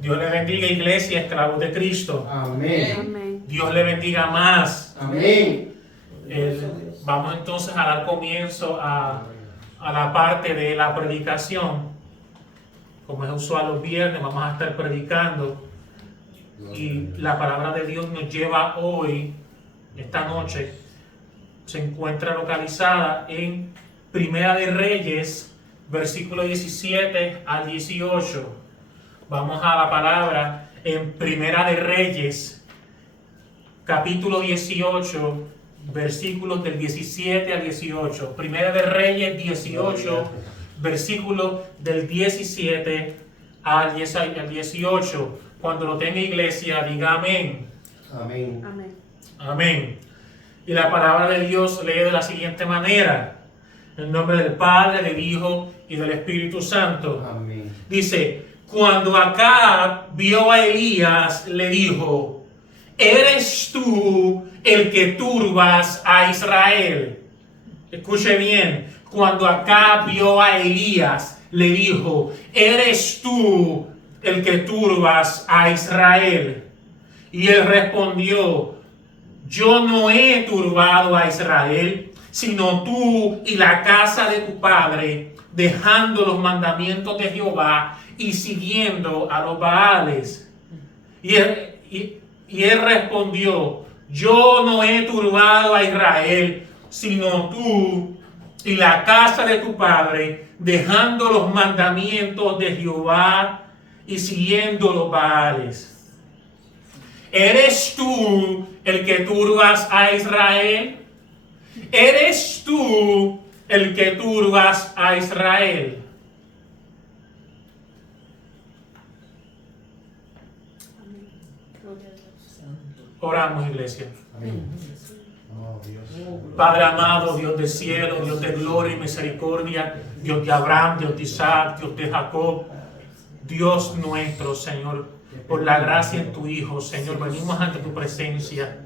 Dios le bendiga, iglesia, esclavos de Cristo. Amén. Dios le bendiga más. Amén. Vamos entonces a dar comienzo a la parte de la predicación. Como es usual los viernes, vamos a estar predicando. Y la palabra de Dios nos lleva hoy, esta noche, se encuentra localizada en Primera de Reyes, versículo 17 al 18. Vamos a la palabra en Primera de Reyes, capítulo 18, versículos del 17 al 18. Primera de Reyes 18, versículos del 17 al 18. Cuando lo tenga, iglesia, diga amén. Amén. Amén. Amén. Y la palabra de Dios lee de la siguiente manera. En el nombre del Padre, del Hijo y del Espíritu Santo. Amén. Dice: cuando Acab vio a Elías, le dijo: ¿eres tú el que turbas a Israel? Escuche bien. Cuando Acab vio a Elías, le dijo: ¿eres tú el que turbas a Israel? Y él respondió: yo no he turbado a Israel, sino tú y la casa de tu padre, dejando los mandamientos de Jehová y siguiendo a los Baales. Y él respondió: yo no he turbado a Israel, sino tú y la casa de tu padre, dejando los mandamientos de Jehová y siguiendo los Baales. ¿Eres tú el que turbas a Israel? ¿Eres tú el que turbas a Israel? Oramos, iglesia. Amén. Oh, Dios. Padre amado, Dios del cielo, Dios de gloria y misericordia, Dios de Abraham, Dios de Isaac, Dios de Jacob, Dios nuestro, Señor, por la gracia en tu Hijo, Señor, venimos ante tu presencia,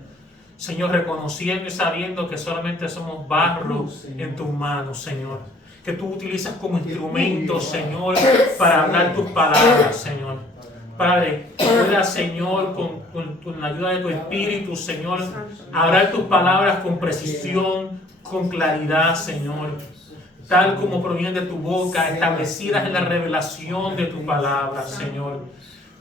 Señor, reconociendo y sabiendo que solamente somos barro en tus manos, Señor, que tú utilizas como instrumento, Señor, para hablar tus palabras, Señor. Padre, pueda, Señor, con la ayuda de tu Espíritu, Señor, hablar tus palabras con precisión, con claridad, Señor, tal como provienen de tu boca, establecidas en la revelación de tu palabra, Señor.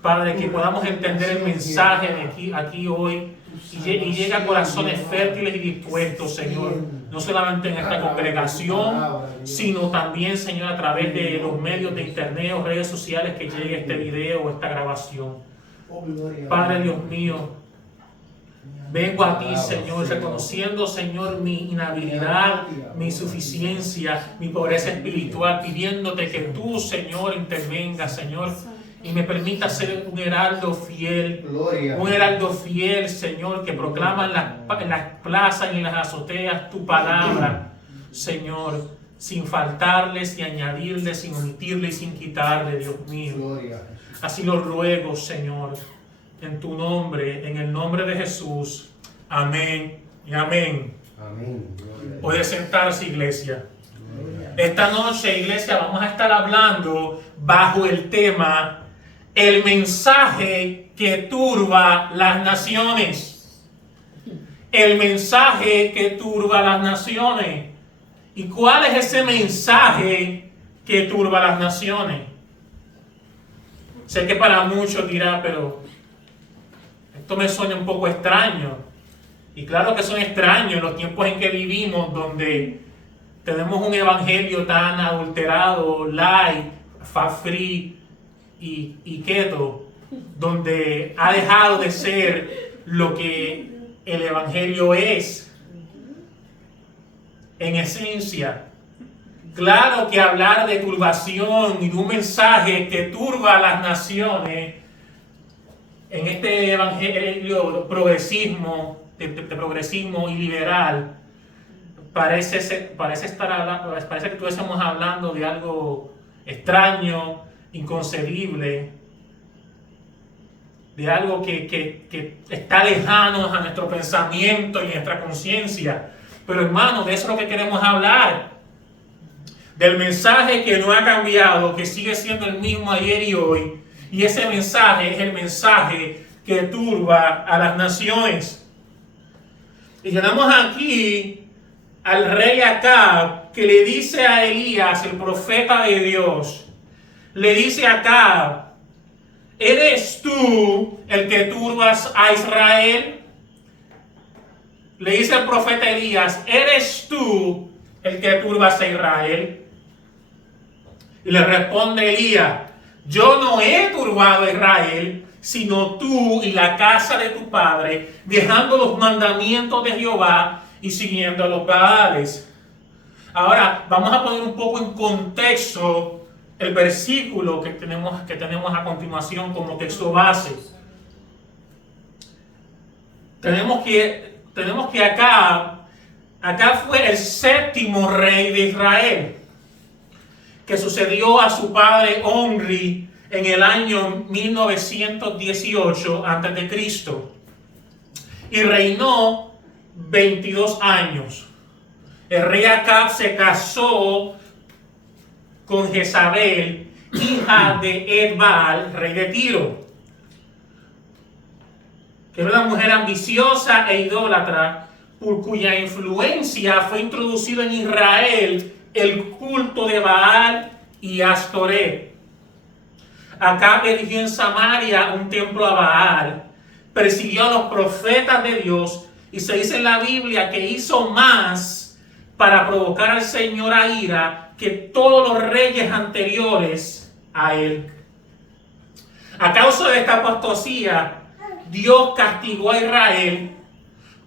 Padre, que podamos entender el mensaje de aquí hoy y llegue a corazones fértiles y dispuestos, Señor, no solamente en esta congregación, sino también, Señor, a través de los medios de internet o redes sociales que llegue este video o esta grabación. Padre Dios mío, vengo a ti, Señor, reconociendo, Señor, mi inhabilidad, mi insuficiencia, mi pobreza espiritual, pidiéndote que tú, Señor, intervengas, Señor, y me permita ser un heraldo fiel, Señor, que proclama en las plazas y en las azoteas tu palabra, Señor, sin faltarle, sin añadirle, sin omitirle y sin quitarle, Dios mío. Así lo ruego, Señor, en tu nombre, en el nombre de Jesús. Amén y amén. Amén. Puede sentarse, iglesia. Esta noche, iglesia, vamos a estar hablando bajo el tema el mensaje que turba las naciones. El mensaje que turba las naciones. ¿Y cuál es ese mensaje que turba las naciones? Sé que para muchos dirá, pero esto me suena un poco extraño. Y claro que son extraños los tiempos en que vivimos, donde tenemos un evangelio tan adulterado, light, fat free y keto, donde ha dejado de ser lo que el evangelio es en esencia. Claro que hablar de turbación y de un mensaje que turba a las naciones en este evangelio de progresismo y liberal parece que estuviésemos hablando de algo extraño, inconcebible, de algo que está lejano a nuestro pensamiento y a nuestra conciencia. Pero hermanos, de eso es lo que queremos hablar. del mensaje que no ha cambiado, que sigue siendo el mismo ayer y hoy. Y ese mensaje es el mensaje que turba a las naciones. Y tenemos aquí al rey Acab, que le dice a Elías, el profeta de Dios, le dice a Acab: ¿eres tú el que turbas a Israel? Le dice el profeta Elías: ¿eres tú el que turbas a Israel? Y le responde Elías: yo no he turbado a Israel, sino tú y la casa de tu padre, dejando los mandamientos de Jehová y siguiendo a los Baales. Ahora vamos a poner un poco en contexto el versículo que tenemos a continuación como texto base. Tenemos que acá fue el séptimo rey de Israel, que sucedió a su padre Omri en el año 1918 a.C. y reinó 22 años. El rey Acab se casó con Jezabel, hija de Ed-Baal, rey de Tiro, que era una mujer ambiciosa e idólatra, por cuya influencia fue introducido en Israel el culto de Baal y Astoret. Acab erigió en Samaria un templo a Baal, persiguió a los profetas de Dios, y se dice en la Biblia que hizo más para provocar al Señor a ira que todos los reyes anteriores a él. A causa de esta apostasía, Dios castigó a Israel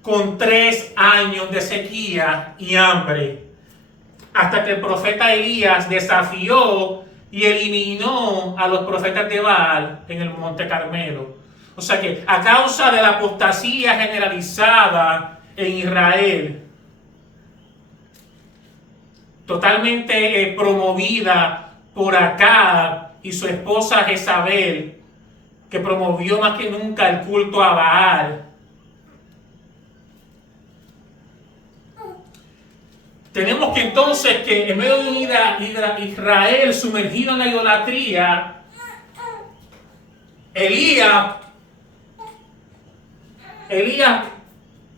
con 3 años de sequía y hambre, hasta que el profeta Elías desafió y eliminó a los profetas de Baal en el monte Carmelo. O sea que a causa de la apostasía generalizada en Israel, totalmente promovida por Acab y su esposa Jezabel, que promovió más que nunca el culto a Baal, tenemos que entonces que en medio de un Israel sumergido en la idolatría, Elías,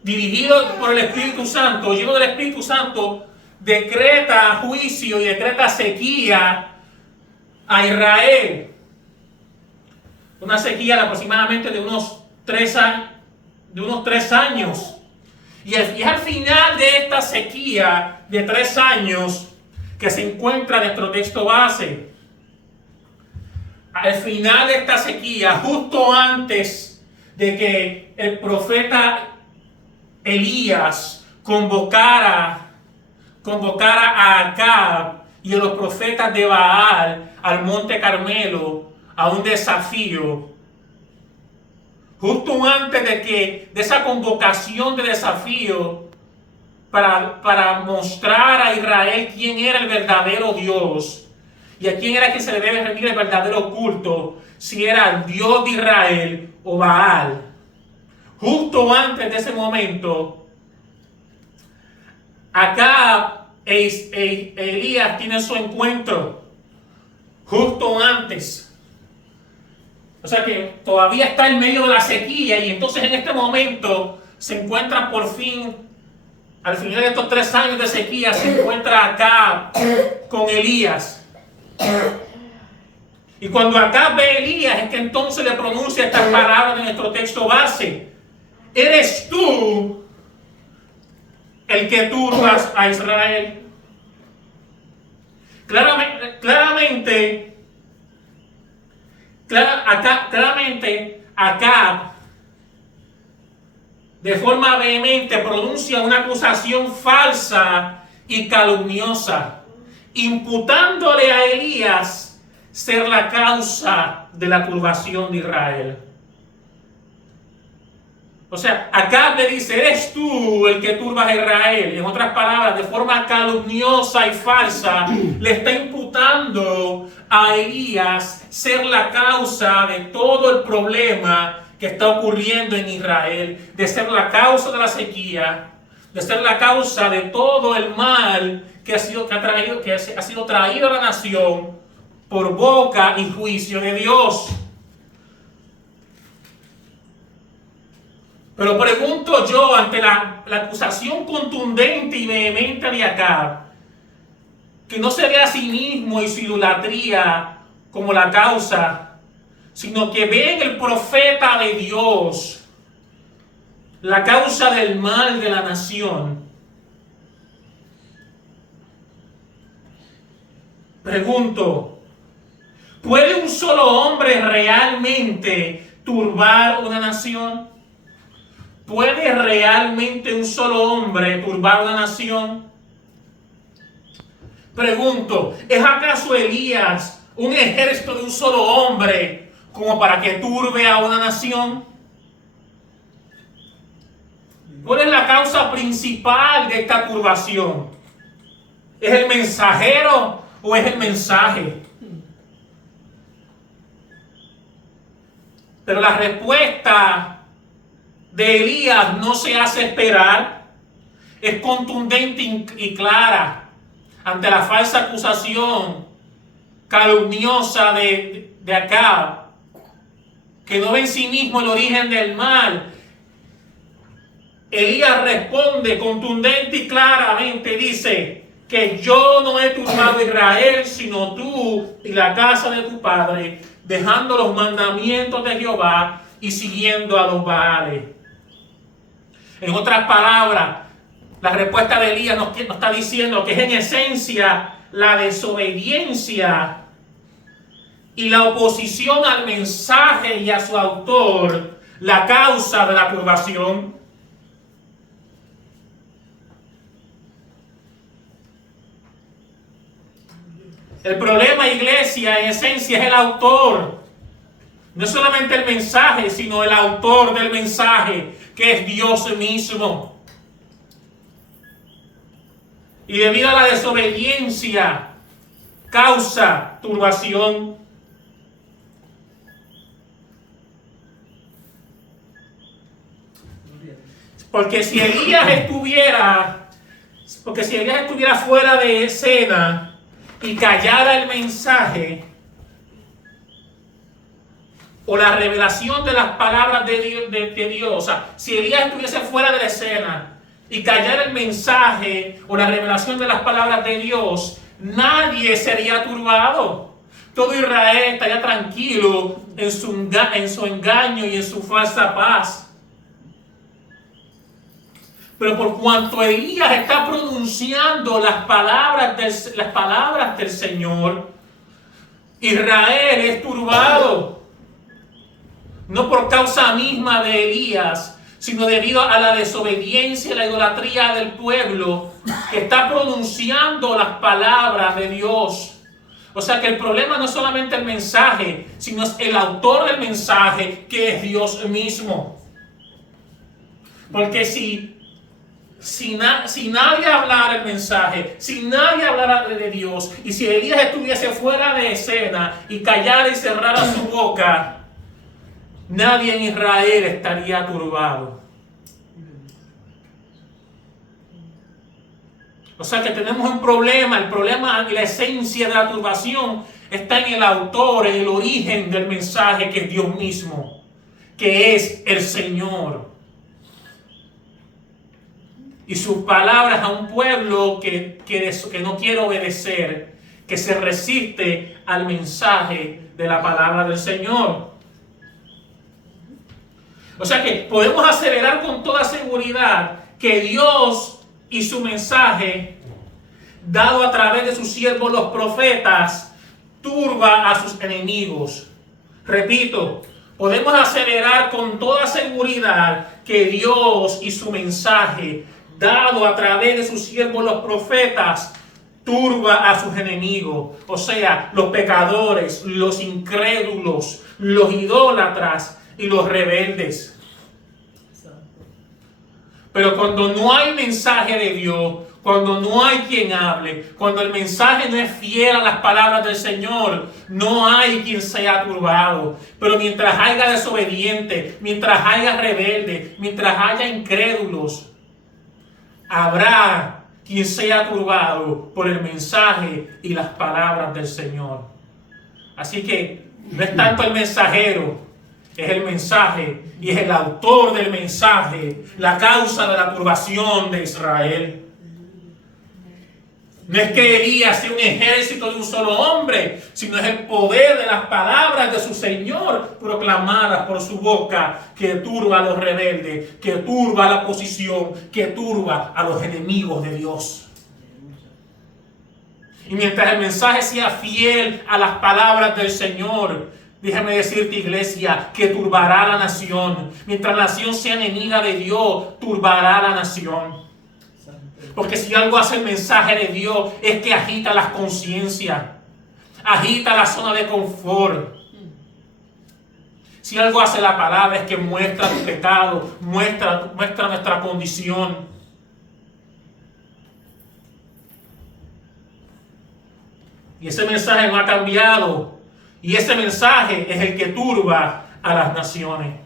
dirigido por el Espíritu Santo, lleno del Espíritu Santo, decreta juicio y decreta sequía a Israel. Una sequía de aproximadamente de unos 3 años. Y es al final de esta sequía de 3 años que se encuentra nuestro texto base. Al final de esta sequía, justo antes de que el profeta Elías convocara a Acab y a los profetas de Baal al monte Carmelo a un desafío, justo antes de esa convocación de desafío para mostrar a Israel quién era el verdadero Dios y a quién era que se le debe rendir el verdadero culto, si era el Dios de Israel o Baal. Justo antes de ese momento, Acab e Elías tienen su encuentro. Justo antes. O sea que todavía está en medio de la sequía, y entonces en este momento se encuentran por fin, al final de estos 3 años de sequía, se encuentra Acab con Elías. Y cuando Acab ve a Elías es que entonces le pronuncia estas palabras de nuestro texto base: ¿eres tú el que turbas a Israel? Claramente, Acab de forma vehemente pronuncia una acusación falsa y calumniosa, imputándole a Elías ser la causa de la turbación de Israel. O sea, Acab le dice: eres tú el que turbas a Israel. En otras palabras, de forma calumniosa y falsa, le está imputando a Elías ser la causa de todo el problema que está ocurriendo en Israel, de ser la causa de la sequía, de ser la causa de todo el mal que ha sido traído a la nación por boca y juicio de Dios. Pero pregunto yo, ante la acusación contundente y vehemente de Acab, que no se ve a sí mismo y su idolatría como la causa, sino que ve en el profeta de Dios la causa del mal de la nación. Pregunto, ¿puede un solo hombre realmente turbar una nación? ¿Puede realmente un solo hombre turbar una nación? Pregunto, ¿es acaso Elías un ejército de un solo hombre como para que turbe a una nación? ¿Cuál es la causa principal de esta turbación? ¿Es el mensajero o es el mensaje? Pero la respuesta de Elías no se hace esperar, es contundente y clara ante la falsa acusación calumniosa de Acab, que no ve en sí mismo el origen del mal. Elías responde contundente y claramente, dice que yo no he turbado a Israel, sino tú y la casa de tu padre, dejando los mandamientos de Jehová y siguiendo a los Baales. En otras palabras, la respuesta de Elías nos está diciendo que es en esencia la desobediencia y la oposición al mensaje y a su autor la causa de la turbación. El problema, iglesia, en esencia es el autor. No solamente el mensaje, sino el autor del mensaje, que es Dios mismo. Y debido a la desobediencia, causa turbación. Porque si Elías estuviera fuera de escena y callara el mensaje o la revelación de las palabras de Dios, o sea, si Elías estuviese fuera de la escena y callara el mensaje o la revelación de las palabras de Dios, nadie sería turbado. Todo Israel estaría tranquilo en su engaño y en su falsa paz. Pero por cuanto Elías está pronunciando las palabras del Señor, Israel es turbado. No por causa misma de Elías, sino debido a la desobediencia y la idolatría del pueblo que está pronunciando las palabras de Dios. O sea que el problema no es solamente el mensaje, sino es el autor del mensaje, que es Dios mismo. Porque si nadie hablara el mensaje, si nadie hablara de Dios, y si Elías estuviese fuera de escena y callara y cerrara su boca, nadie en Israel estaría turbado. O sea que tenemos un problema. El problema y la esencia de la turbación está en el autor, en el origen del mensaje, que es Dios mismo, que es el Señor. Y sus palabras a un pueblo que no quiere obedecer, que se resiste al mensaje de la palabra del Señor. O sea que podemos aseverar con toda seguridad que Dios y su mensaje, dado a través de sus siervos los profetas, turba a sus enemigos. Repito, podemos aseverar con toda seguridad que Dios y su mensaje, dado a través de sus siervos los profetas, turba a sus enemigos, o sea, los pecadores, los incrédulos, los idólatras y los rebeldes. Pero cuando no hay mensaje de Dios, cuando no hay quien hable, cuando el mensaje no es fiel a las palabras del Señor, no hay quien sea turbado. Pero mientras haya desobedientes, mientras haya rebeldes, mientras haya incrédulos, habrá quien sea turbado por el mensaje y las palabras del Señor. Así que no es tanto el mensajero, es el mensaje y es el autor del mensaje, la causa de la turbación de Israel. No es que Elías sea un ejército de un solo hombre, sino es el poder de las palabras de su Señor proclamadas por su boca que turba a los rebeldes, que turba a la oposición, que turba a los enemigos de Dios. Y mientras el mensaje sea fiel a las palabras del Señor, déjame decirte, iglesia, que turbará a la nación. Mientras la nación sea enemiga de Dios, turbará a la nación. Porque si algo hace el mensaje de Dios es que agita las conciencias, agita la zona de confort. Si algo hace la palabra es que muestra tu pecado, muestra nuestra condición. Y ese mensaje no ha cambiado. Y ese mensaje es el que turba a las naciones.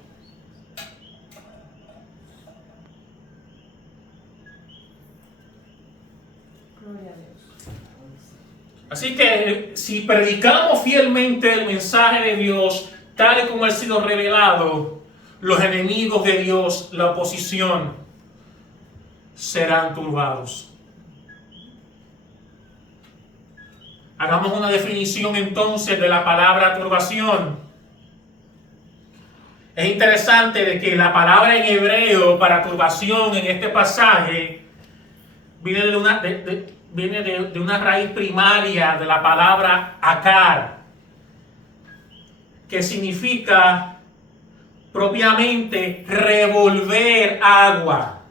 Así que si predicamos fielmente el mensaje de Dios, tal y como ha sido revelado, los enemigos de Dios, la oposición, serán turbados. Hagamos una definición entonces de la palabra turbación. Es interesante de que la palabra en hebreo para turbación en este pasaje viene de una raíz primaria de la palabra akar, que significa propiamente revolver agua.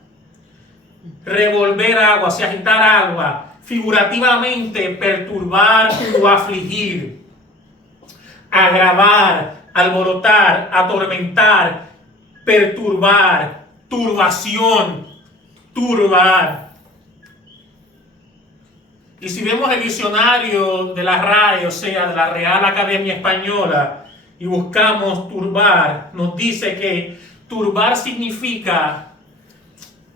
Revolver agua, o sea, agitar agua. Figurativamente, perturbar o afligir. Agravar, alborotar, atormentar, perturbar, turbación, turbar. Y si vemos el diccionario de la RAE, o sea, de la Real Academia Española, y buscamos turbar, nos dice que turbar significa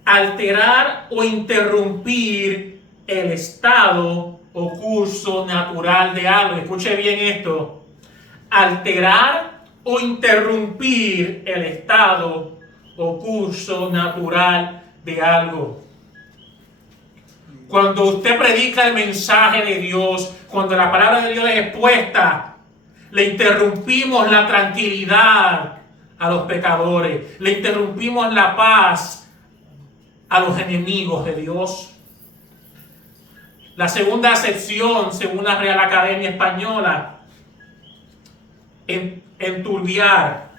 alterar o interrumpir el estado o curso natural de algo. Escuche bien esto. Alterar o interrumpir el estado o curso natural de algo. Cuando usted predica el mensaje de Dios, cuando la palabra de Dios es expuesta, le interrumpimos la tranquilidad a los pecadores, le interrumpimos la paz a los enemigos de Dios. La segunda acepción, según la Real Academia Española, enturbiar,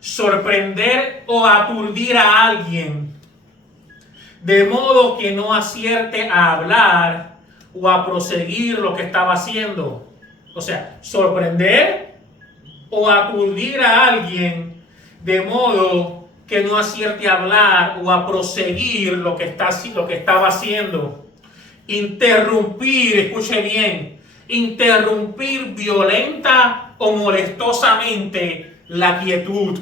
sorprender o aturdir a alguien, de modo que no acierte a hablar o a proseguir lo que estaba haciendo. O sea, sorprender o aturdir a alguien de modo que no acierte a hablar o a proseguir lo que estaba haciendo. Interrumpir, escuche bien, interrumpir violenta o molestosamente la quietud.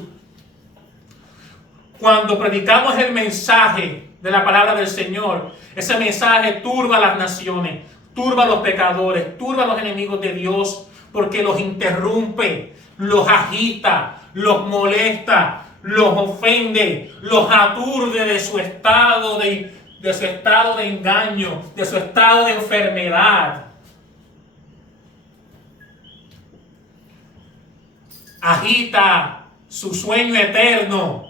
Cuando predicamos el mensaje de la palabra del Señor, ese mensaje turba a las naciones, turba a los pecadores, turba a los enemigos de Dios, porque los interrumpe, los agita, los molesta, los ofende, los aturde de su estado de engaño, de su estado de enfermedad. Agita su sueño eterno.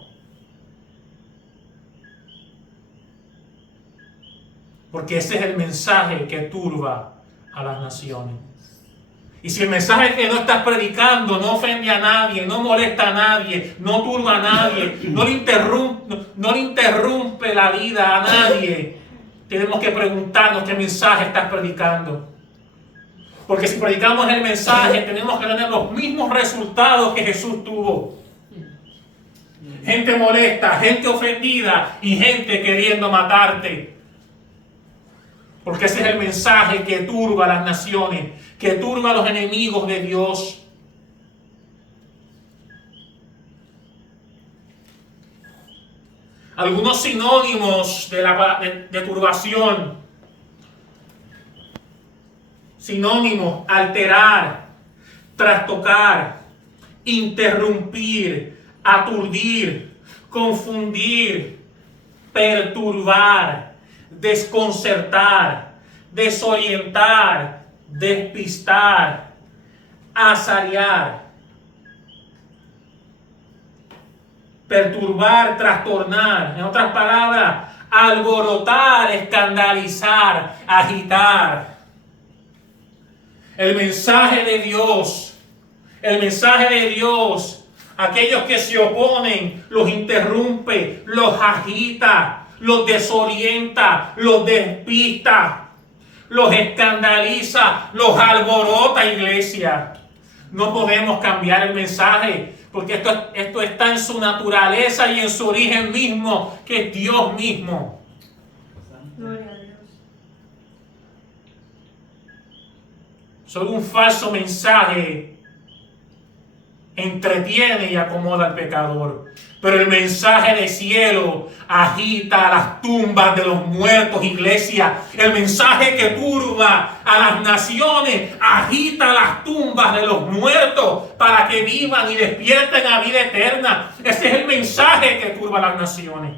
Porque ese es el mensaje que turba a las naciones. Y si el mensaje que no estás predicando no ofende a nadie, no molesta a nadie, no turba a nadie, no le interrumpe la vida a nadie, tenemos que preguntarnos qué mensaje estás predicando. Porque si predicamos el mensaje, tenemos que tener los mismos resultados que Jesús tuvo. Gente molesta, gente ofendida y gente queriendo matarte. Porque ese es el mensaje que turba a las naciones, que turba a los enemigos de Dios. Algunos sinónimos de turbación. Sinónimos: alterar, trastocar, interrumpir, aturdir, confundir, perturbar, desconcertar, desorientar, despistar, azarear. Perturbar, trastornar. En otras palabras, alborotar, escandalizar, agitar. El mensaje de Dios, aquellos que se oponen, los interrumpe, los agita, los desorienta, los despista, los escandaliza, los alborota, iglesia. No podemos cambiar el mensaje, porque esto está en su naturaleza y en su origen mismo, que es Dios mismo. Gloria a Dios. Solo un falso mensaje entretiene y acomoda al pecador. Pero el mensaje del cielo agita las tumbas de los muertos, iglesia. El mensaje que turba a las naciones agita las tumbas de los muertos para que vivan y despierten a vida eterna. Ese es el mensaje que turba a las naciones.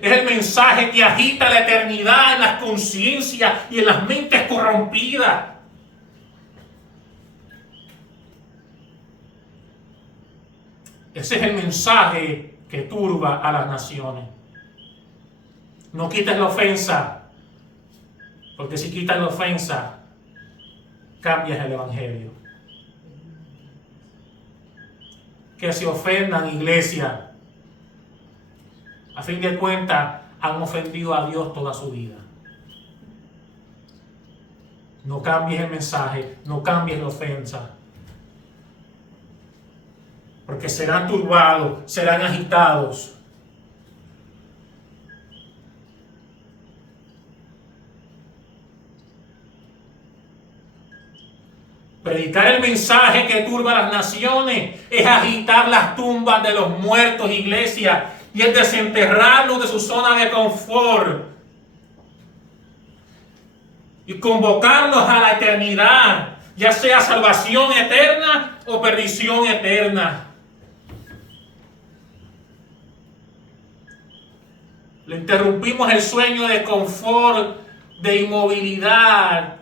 Es el mensaje que agita la eternidad en las conciencias y en las mentes corrompidas. Ese es el mensaje que turba a las naciones. No quites la ofensa, porque si quitas la ofensa, cambias el evangelio. Que se ofendan, iglesia. A fin de cuentas, han ofendido a Dios toda su vida. No cambies el mensaje, no cambies la ofensa. Porque serán turbados, serán agitados. Predicar el mensaje que turba a las naciones es agitar las tumbas de los muertos, iglesia, y es desenterrarlos de su zona de confort y convocarlos a la eternidad, ya sea salvación eterna o perdición eterna. Le interrumpimos el sueño de confort, de inmovilidad,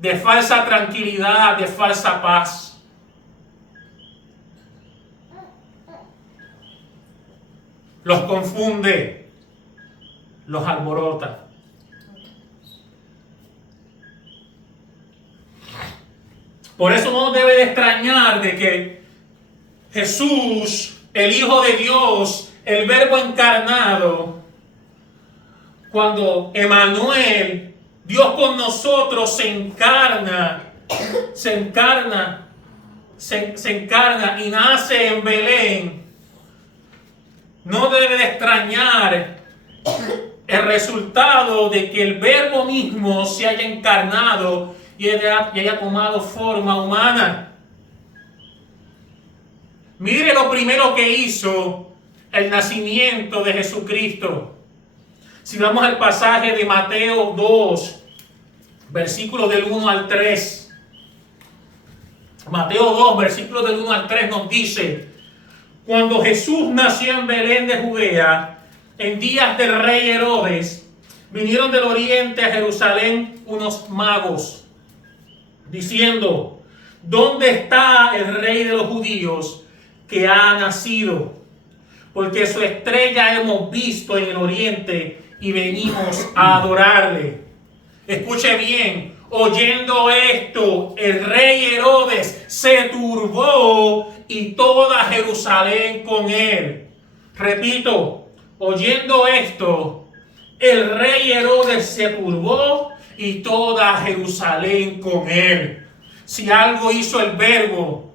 de falsa tranquilidad, de falsa paz. Los confunde, los alborota. Por eso no nos debe de extrañar de que Jesús, el Hijo de Dios, el Verbo encarnado, cuando Emmanuel, Dios con nosotros, se encarna y nace en Belén, no debe de extrañar el resultado de que el Verbo mismo se haya encarnado y haya tomado forma humana. Mire lo primero que hizo el nacimiento de Jesucristo. Si vamos al pasaje de Mateo 2, versículos del 1 al 3. Mateo 2, versículos del 1 al 3 nos dice: cuando Jesús nació en Belén de Judea, en días del rey Herodes, vinieron del oriente a Jerusalén unos magos, diciendo: ¿dónde está el rey de los judíos que ha nacido? Porque su estrella hemos visto en el oriente y venimos a adorarle. Escuche bien, oyendo esto, el rey Herodes se turbó y toda Jerusalén con él. Repito, oyendo esto, el rey Herodes se turbó y toda Jerusalén con él. Si algo hizo el Verbo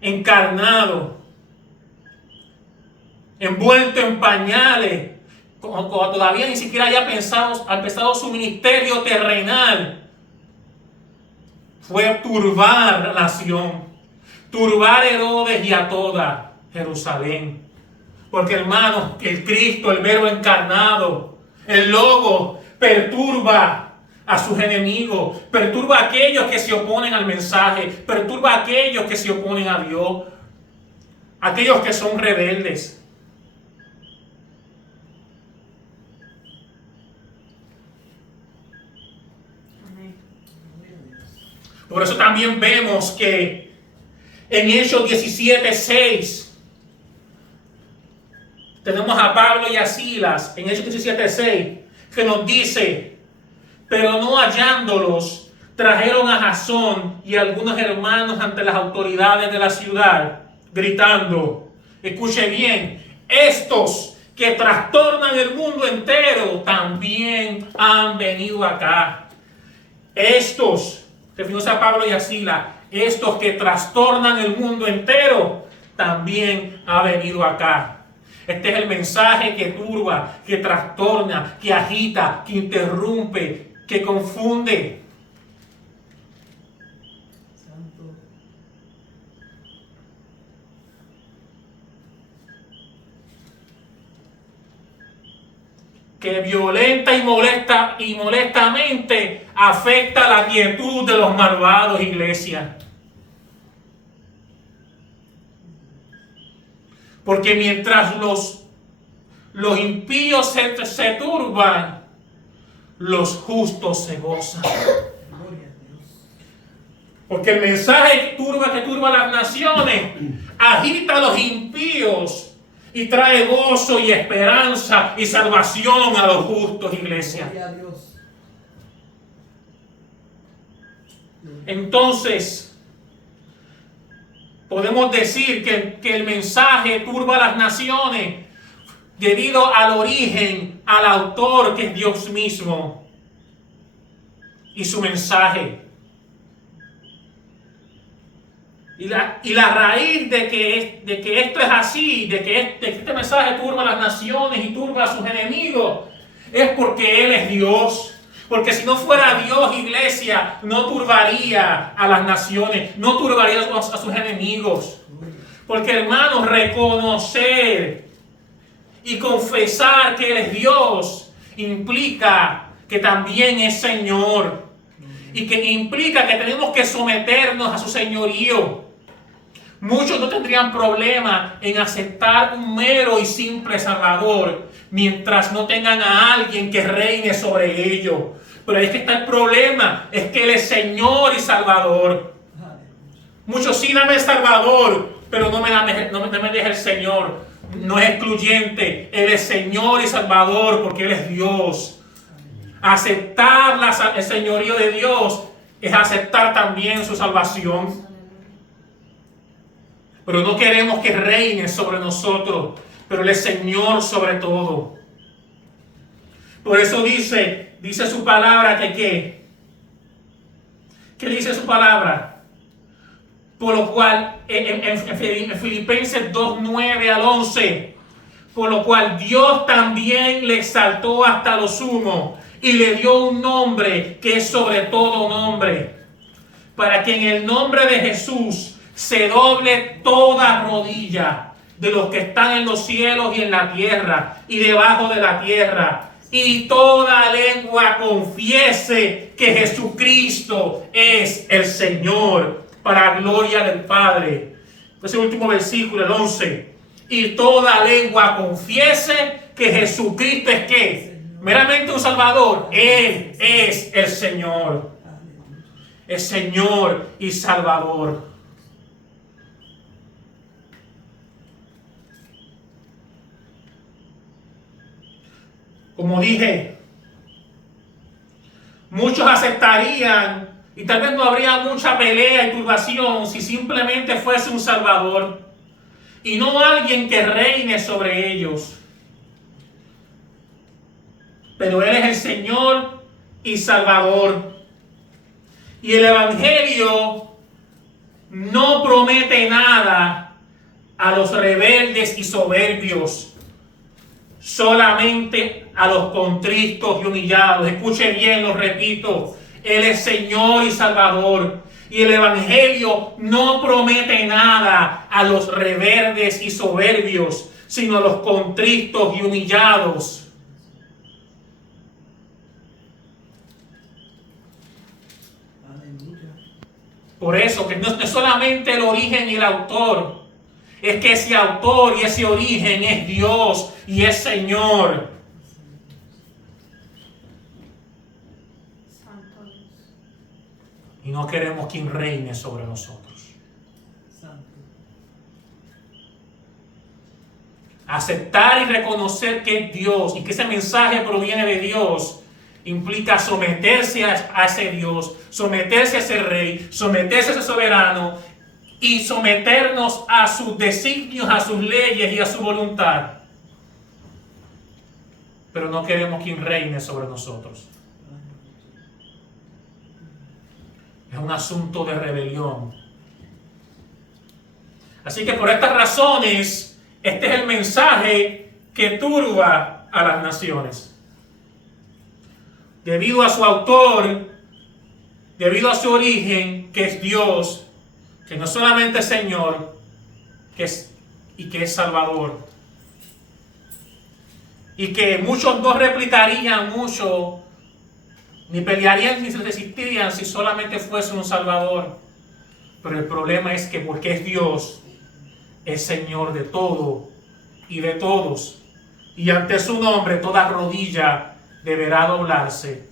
encarnado, envuelto en pañales, cuando todavía ni siquiera haya empezado su ministerio terrenal, fue turbar la nación, turbar a Herodes y a toda Jerusalén. Porque, hermanos, el Cristo, el Verbo encarnado, el Logo, perturba a sus enemigos, perturba a aquellos que se oponen al mensaje, perturba a aquellos que se oponen a Dios, aquellos que son rebeldes. Por eso también vemos que en Hechos 17:6 tenemos a Pablo y a Silas, en Hechos 17:6, que nos dice: pero no hallándolos, trajeron a Jasón y a algunos hermanos ante las autoridades de la ciudad, gritando, escuche bien, estos que trastornan el mundo entero también han venido acá. Estos, refiriéndose a Pablo y a Silas, estos que trastornan el mundo entero también han venido acá. Este es el mensaje que turba, que trastorna, que agita, que interrumpe, que confunde. Que violenta y molestamente afecta la quietud de los malvados, iglesia. Porque mientras los impíos se turban, los justos se gozan. Porque el mensaje que turba a las naciones, agita a los impíos y trae gozo y esperanza y salvación a los justos, iglesia. Entonces, podemos decir que el mensaje turba a las naciones debido al origen, al autor, que es Dios mismo, y su mensaje. Y la raíz de que esto es así, de que este mensaje turba a las naciones y turba a sus enemigos, es porque Él es Dios. Porque si no fuera Dios, iglesia, no turbaría a las naciones, no turbaría a sus enemigos. Porque, hermanos, reconocer y confesar que Él es Dios implica que también es Señor. Y que implica que tenemos que someternos a su señorío. Muchos no tendrían problema en aceptar un mero y simple Salvador mientras no tengan a alguien que reine sobre ellos. Pero es que está el problema, es que Él es Señor y Salvador. Muchos sí, dame el Salvador, pero no me deje el Señor. No es excluyente, Él es Señor y Salvador porque Él es Dios. Aceptar el señorío de Dios es aceptar también su salvación. Pero no queremos que reine sobre nosotros, pero Él es Señor sobre todo. Por eso dice su palabra que ¿qué? ¿Qué dice su palabra? Por lo cual, en Filipenses 2:9 al 11, por lo cual Dios también le exaltó hasta lo sumo y le dio un nombre que es sobre todo nombre, para que en el nombre de Jesús se doble toda rodilla de los que están en los cielos y en la tierra y debajo de la tierra, y toda lengua confiese que Jesucristo es el Señor, para gloria del Padre. Ese último versículo, el 11. Y toda lengua confiese que Jesucristo es ¿qué? Meramente un Salvador. Él es el Señor. Es Señor y Salvador. Como dije, muchos aceptarían y tal vez no habría mucha pelea y turbación si simplemente fuese un Salvador y no alguien que reine sobre ellos. Pero Él es el Señor y Salvador. Y el Evangelio no promete nada a los rebeldes y soberbios, solamente a los contristos y humillados. Escuche bien, lo repito. Él es Señor y Salvador. Y el Evangelio no promete nada a los rebeldes y soberbios, sino a los contritos y humillados. Por eso, que no es solamente el origen y el autor, es que ese autor y ese origen es Dios y es Señor. Santo Dios. Y no queremos quien reine sobre nosotros. Aceptar y reconocer que es Dios y que ese mensaje proviene de Dios implica someterse a ese Dios, someterse a ese Rey, someterse a ese soberano y someternos a sus designios, a sus leyes y a su voluntad. Pero no queremos quien reine sobre nosotros. Es un asunto de rebelión. Así que por estas razones, este es el mensaje que turba a las naciones. Debido a su autor, debido a su origen, que es Dios, que no solamente es Señor, que es Salvador. Y que muchos no replicarían mucho, ni pelearían ni se resistirían si solamente fuese un Salvador. Pero el problema es que porque es Dios, es Señor de todo y de todos. Y ante su nombre toda rodilla deberá doblarse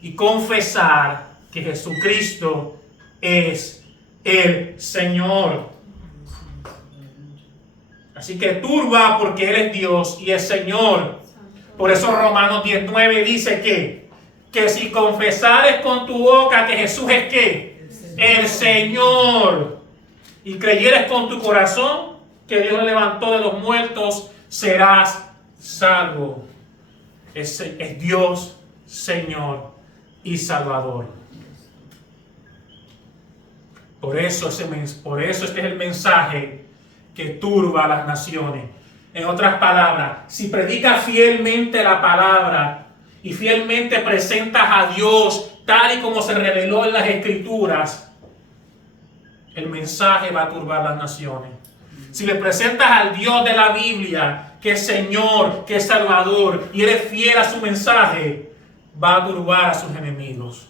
y confesar que Jesucristo es el Señor. Así que turba porque Él es Dios y es Señor. Por eso Romanos 19 dice que si confesares con tu boca que Jesús es ¿qué? El Señor, y creyeres con tu corazón que Dios le levantó de los muertos, serás salvo. Es Dios, Señor y Salvador. Por eso este es el mensaje que turba a las naciones. En otras palabras, si predicas fielmente la palabra y fielmente presentas a Dios tal y como se reveló en las Escrituras, el mensaje va a turbar las naciones. Si le presentas al Dios de la Biblia, que es Señor, que es Salvador, y eres fiel a su mensaje, va a turbar a sus enemigos.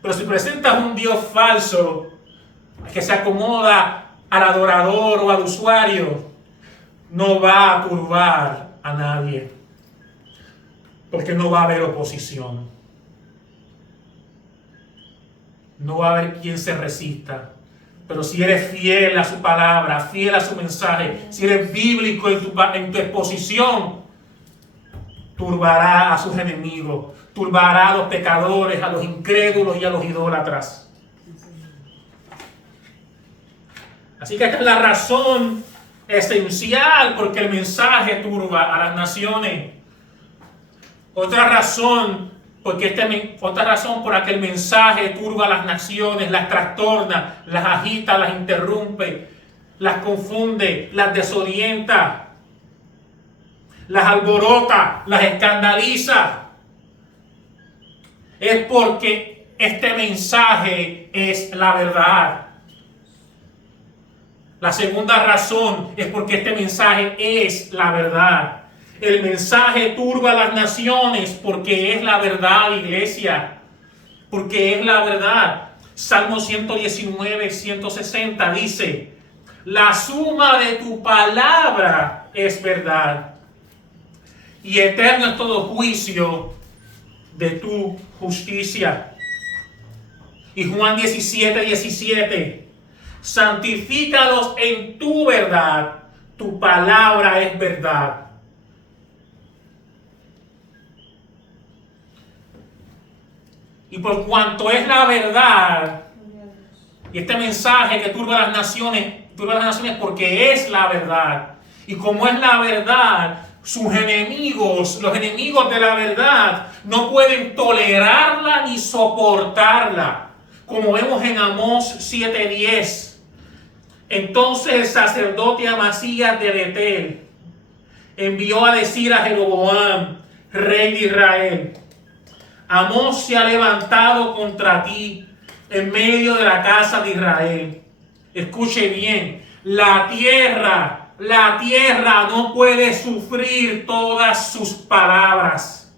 Pero si presentas un Dios falso, que se acomoda al adorador o al usuario, no va a turbar a nadie, porque no va a haber oposición. No va a haber quien se resista. Pero si eres fiel a su palabra, fiel a su mensaje, si eres bíblico en tu exposición, turbará a sus enemigos, turbará a los pecadores, a los incrédulos y a los idólatras. Así que esta es la razón esencial porque el mensaje turba a las naciones. Otra razón por la que el mensaje turba a las naciones, las trastorna, las agita, las interrumpe, las confunde, las desorienta, las alborota, las escandaliza, es porque este mensaje es la verdad. La segunda razón es porque este mensaje es la verdad. El mensaje turba a las naciones porque es la verdad, iglesia. Porque es la verdad. Salmo 119, 160 dice: la suma de tu palabra es verdad, y eterno es todo juicio de tu justicia. Y Juan 17, 17: santifícalos en tu verdad, tu palabra es verdad. Y por cuanto es la verdad, y este mensaje que turba a las naciones porque es la verdad. Y como es la verdad, sus enemigos, los enemigos de la verdad, no pueden tolerarla ni soportarla. Como vemos en Amós 7:10. Entonces el sacerdote Amasías de Betel envió a decir a Jeroboam, rey de Israel: Amós se ha levantado contra ti en medio de la casa de Israel. Escuche bien, la tierra no puede sufrir todas sus palabras.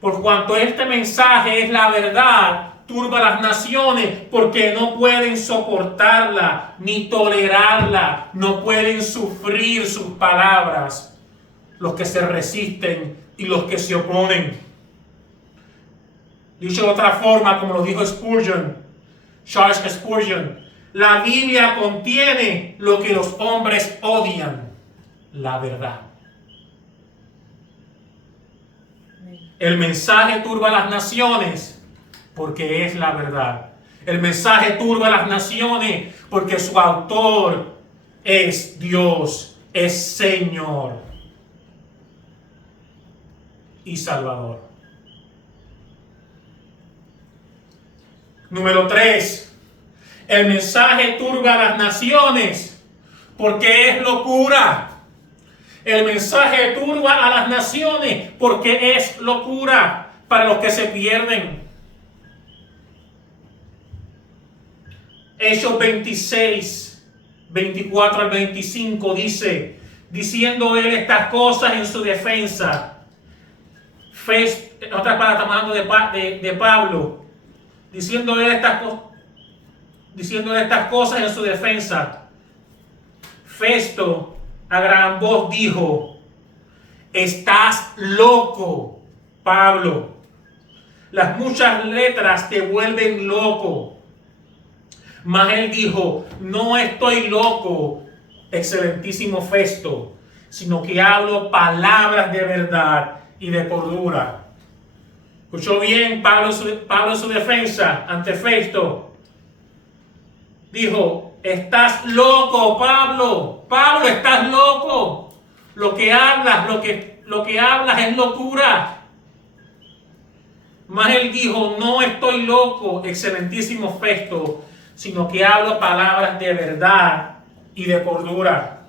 Por cuanto este mensaje es la verdad, turba las naciones porque no pueden soportarla ni tolerarla, no pueden sufrir sus palabras, los que se resisten y los que se oponen. Dicho de otra forma, como lo dijo Charles Spurgeon, la Biblia contiene lo que los hombres odian, la verdad. El mensaje turba a las naciones porque es la verdad. El mensaje turba a las naciones porque su autor es Dios, es Señor y Salvador. Número 3. El mensaje turba a las naciones porque es locura. El mensaje turba a las naciones porque es locura para los que se pierden. Hechos 26, 24 al 25 dice, diciendo él estas cosas en su defensa. En otras palabras, estamos hablando de Pablo. Diciendo él estas cosas en su defensa. Festo a gran voz dijo, estás loco, Pablo. Las muchas letras te vuelven loco. Mas él dijo, no estoy loco, excelentísimo Festo, sino que hablo palabras de verdad y de cordura. ¿Escuchó bien Pablo en su defensa ante Festo? Dijo, estás loco, Pablo. Pablo, estás loco. Lo que hablas es locura. Mas él dijo, no estoy loco, excelentísimo Festo, sino que hablo palabras de verdad y de cordura.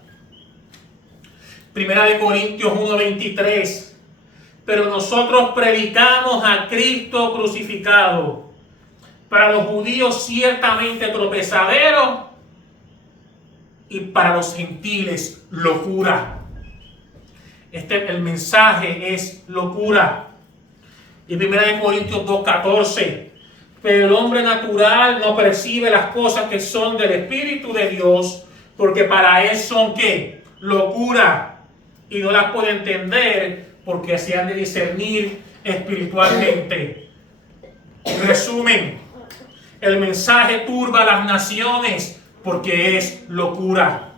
Primera de Corintios 1:23. Pero nosotros predicamos a Cristo crucificado, para los judíos ciertamente tropezadero y para los gentiles locura. El mensaje es locura. Y 1 Corintios 2:14. Pero el hombre natural no percibe las cosas que son del Espíritu de Dios, porque para él son ¿qué? Locura. Y no las puede entender porque se han de discernir espiritualmente. Resumen, el mensaje turba a las naciones porque es locura,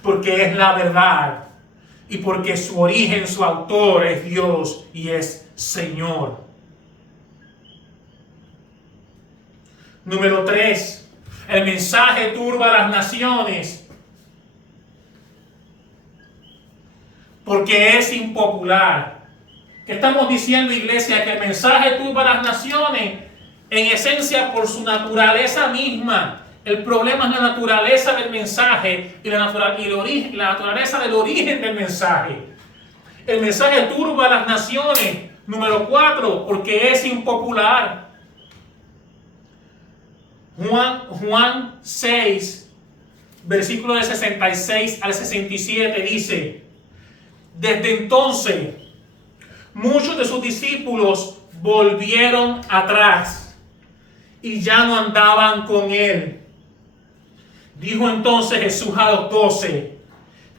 porque es la verdad y porque su origen, su autor es Dios y es Señor. Número 3, el mensaje turba a las naciones porque es impopular. ¿Qué estamos diciendo, iglesia? Que el mensaje turba a las naciones, en esencia, por su naturaleza misma. El problema es la naturaleza del mensaje y la naturaleza del origen del mensaje. El mensaje turba a las naciones. Número 4, porque es impopular. Juan 6, versículo del 66 al 67 dice, desde entonces muchos de sus discípulos volvieron atrás y ya no andaban con él. Dijo entonces Jesús a los 12,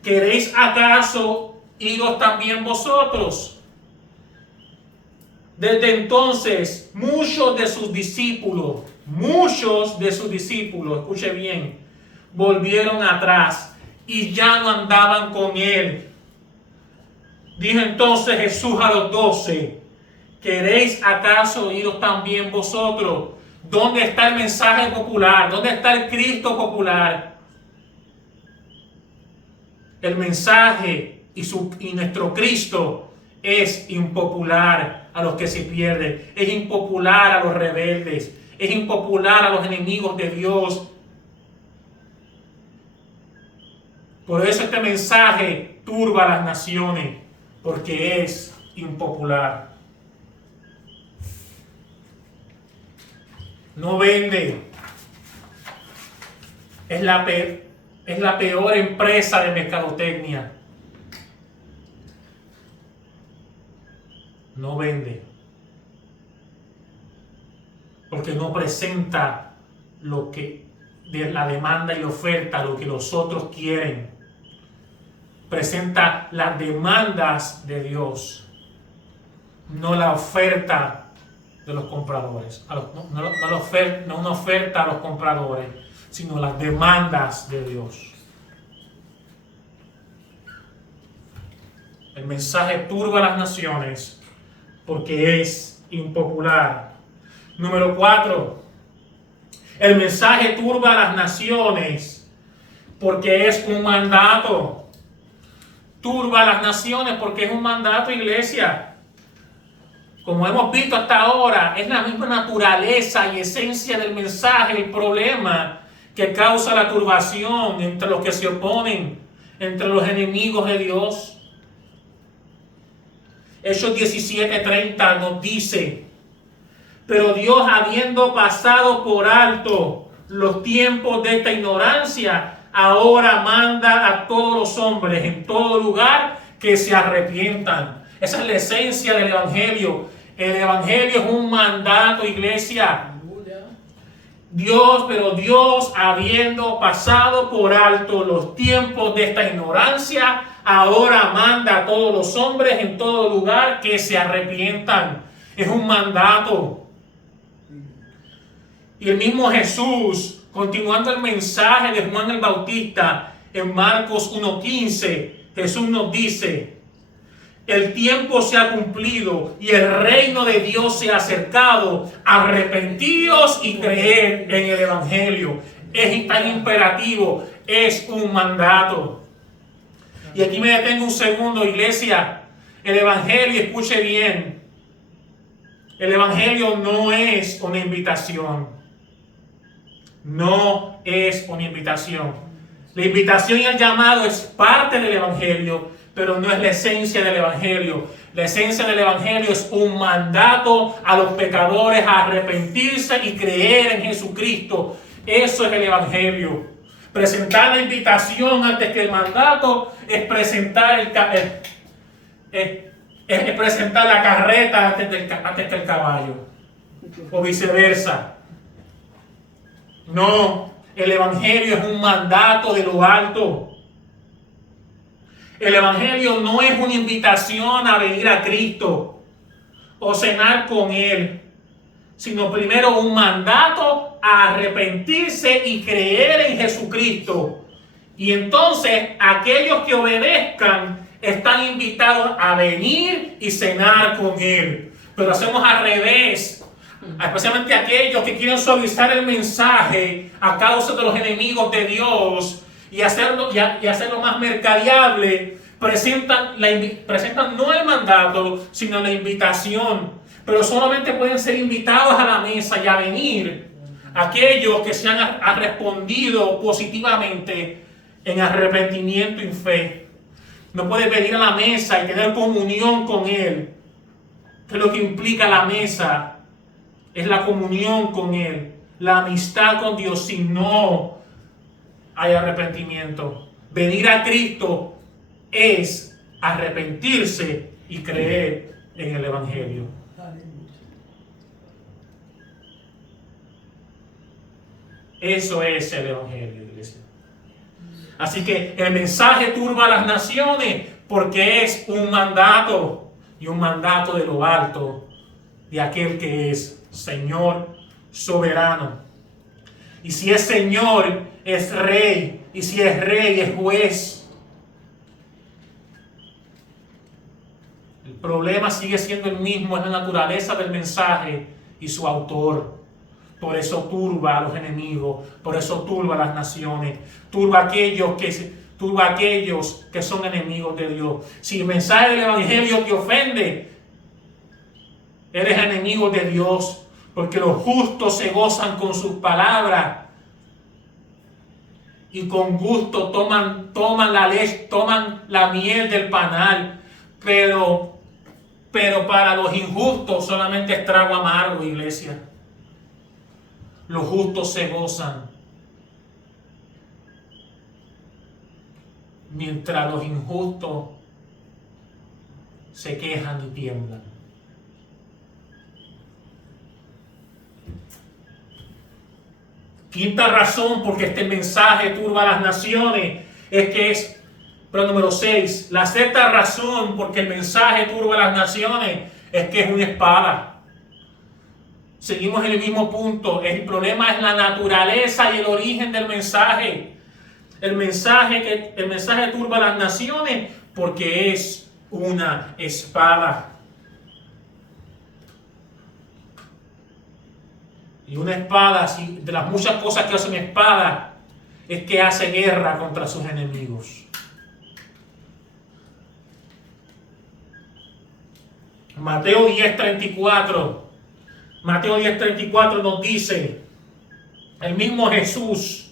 ¿queréis acaso iros también vosotros? Desde entonces muchos de sus discípulos, escuche bien, volvieron atrás y ya no andaban con él. Dijo entonces Jesús a los 12, ¿queréis acaso iros también vosotros? ¿Dónde está el mensaje popular? ¿Dónde está el Cristo popular? El mensaje y nuestro Cristo es impopular a los que se pierden, es impopular a los rebeldes, es impopular a los enemigos de Dios. Por eso este mensaje turba a las naciones, porque es impopular. No vende. Es la peor empresa de mercadotecnia. No vende. Porque no presenta lo que de la demanda y la oferta, lo que los otros quieren. Presenta las demandas de Dios, no la oferta de los compradores. No una oferta a los compradores, sino las demandas de Dios. El mensaje turba a las naciones porque es impopular. Número 4. El mensaje turba a las naciones porque es un mandato. Turba a las naciones porque es un mandato, iglesia. Como hemos visto hasta ahora, es la misma naturaleza y esencia del mensaje, el problema que causa la turbación entre los que se oponen, entre los enemigos de Dios. Hechos 17:30 nos dice: pero Dios, habiendo pasado por alto los tiempos de esta ignorancia, ahora manda a todos los hombres en todo lugar que se arrepientan. Esa es la esencia del Evangelio. El Evangelio es un mandato, iglesia. Pero Dios, habiendo pasado por alto los tiempos de esta ignorancia, ahora manda a todos los hombres en todo lugar que se arrepientan. Es un mandato. Y el mismo Jesús, continuando el mensaje de Juan el Bautista, en Marcos 1:15, Jesús nos dice: el tiempo se ha cumplido y el reino de Dios se ha acercado. Arrepentíos y creed en el Evangelio. Es tan imperativo, es un mandato. Y aquí me detengo un segundo, iglesia. El Evangelio, escuche bien, el Evangelio no es una invitación. No es una invitación. La invitación y el llamado es parte del Evangelio, pero no es la esencia del Evangelio. La esencia del Evangelio es un mandato a los pecadores a arrepentirse y creer en Jesucristo. Eso es el Evangelio. Presentar la invitación antes que el mandato es presentar presentar la carreta antes que el caballo, o viceversa. No, el Evangelio es un mandato de lo alto. El Evangelio no es una invitación a venir a Cristo o cenar con Él, sino primero un mandato a arrepentirse y creer en Jesucristo. Y entonces aquellos que obedezcan están invitados a venir y cenar con Él. Pero hacemos al revés. Especialmente aquellos que quieren suavizar el mensaje a causa de los enemigos de Dios y hacerlo más mercadeable, presentan no el mandato, sino la invitación. Pero solamente pueden ser invitados a la mesa y a venir aquellos que se han respondido positivamente en arrepentimiento y fe. No puedes venir a la mesa y tener comunión con Él, que es lo que implica la mesa. Es la comunión con Él, la amistad con Dios, si no hay arrepentimiento. Venir a Cristo es arrepentirse y creer en el Evangelio. Eso es el Evangelio, iglesia. Así que el mensaje turba a las naciones porque es un mandato, y un mandato de lo alto, de aquel que es Señor soberano. Y si es Señor, es Rey. Y si es Rey, es juez. El problema sigue siendo el mismo, es la naturaleza del mensaje y su autor. Por eso turba a los enemigos, por eso turba a las naciones, turba a aquellos que son enemigos de Dios. Si el mensaje del Evangelio te ofende, eres enemigo de Dios, porque los justos se gozan con sus palabras y con gusto toman la leche, toman la miel del panal, pero Pero para los injustos solamente es trago amargo, iglesia. Los justos se gozan, mientras los injustos se quejan y tiemblan. Quinta razón porque este mensaje turba a las naciones pero número 6, la sexta razón porque el mensaje turba a las naciones es que es una espada. Seguimos en el mismo punto. El problema es la naturaleza y el origen del mensaje. El mensaje turba a las naciones porque es una espada. Y una espada, de las muchas cosas que hace una espada, es que hace guerra contra sus enemigos. Mateo 10:34 nos dice, el mismo Jesús: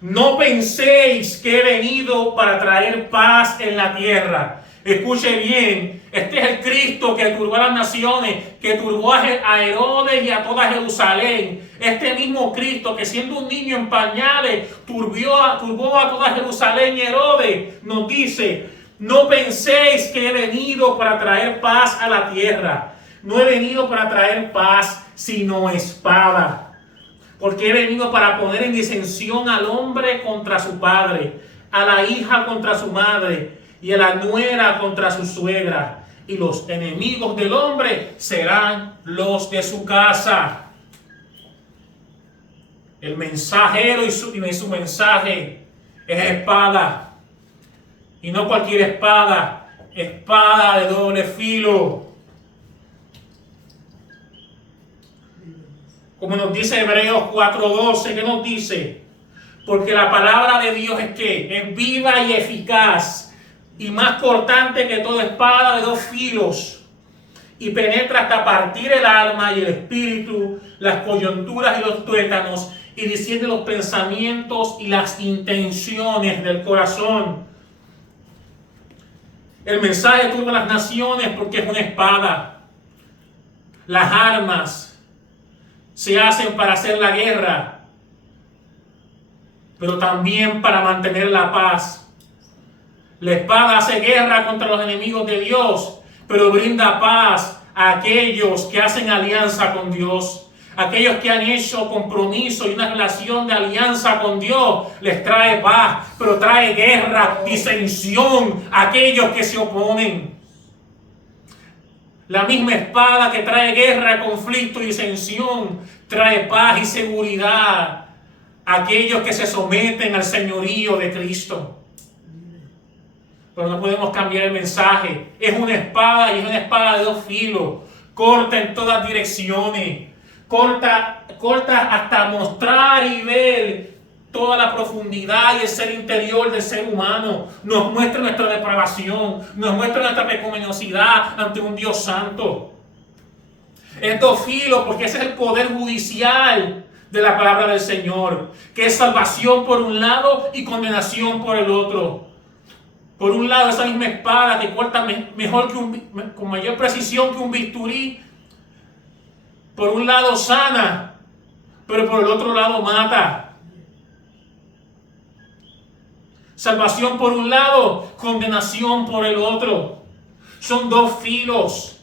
no penséis que he venido para traer paz en la tierra. Escuche bien, este es el Cristo que turbó a las naciones, que turbó a Herodes y a toda Jerusalén. Este mismo Cristo que siendo un niño en pañales turbó a toda Jerusalén y Herodes, nos dice: no penséis que he venido para traer paz a la tierra. No he venido para traer paz, sino espada. Porque he venido para poner en disensión al hombre contra su padre, a la hija contra su madre, y a la nuera contra su suegra. Y los enemigos del hombre serán los de su casa. El mensajero y su mensaje es espada. Y no cualquier espada, espada de doble filo. Como nos dice Hebreos 4:12, ¿qué nos dice? Porque la palabra de Dios es que es viva y eficaz y más cortante que toda espada de dos filos, y penetra hasta partir el alma y el espíritu, las coyunturas y los tuétanos, y discierne los pensamientos y las intenciones del corazón. El mensaje turba a las naciones porque es una espada. Las armas se hacen para hacer la guerra, pero también para mantener la paz. La espada hace guerra contra los enemigos de Dios, pero brinda paz a aquellos que hacen alianza con Dios. Aquellos que han hecho compromiso y una relación de alianza con Dios, les trae paz, pero trae guerra, disensión a aquellos que se oponen. La misma espada que trae guerra, conflicto y disensión, trae paz y seguridad a aquellos que se someten al señorío de Cristo. Pero no podemos cambiar el mensaje. Es una espada y es una espada de dos filos. Corta en todas direcciones. Corta hasta mostrar y ver toda la profundidad y el ser interior del ser humano. Nos muestra nuestra depravación, nos muestra nuestra pecaminosidad ante un Dios santo. Es dos filos porque ese es el poder judicial de la palabra del Señor, que es salvación por un lado y condenación por el otro. Por un lado, esa misma espada que corta mejor con mayor precisión que un bisturí. Por un lado sana, pero por el otro lado mata. Salvación por un lado, condenación por el otro. Son dos filos.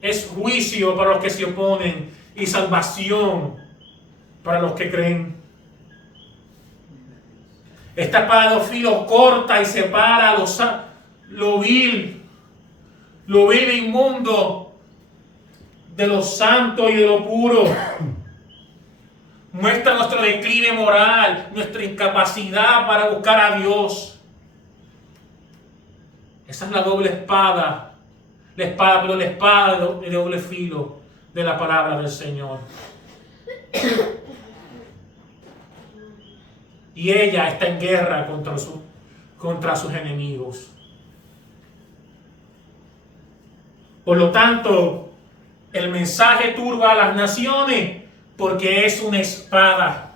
Es juicio para los que se oponen y salvación para los que creen. Esta espada de dos filos corta y separa lo vil e inmundo de lo santo y de lo puro. Muestra nuestro declive moral, nuestra incapacidad para buscar a Dios. Esa es la doble espada. La espada de doble filo de la palabra del Señor. Y ella está en guerra contra sus enemigos. Por lo tanto, el mensaje turba a las naciones porque es una espada.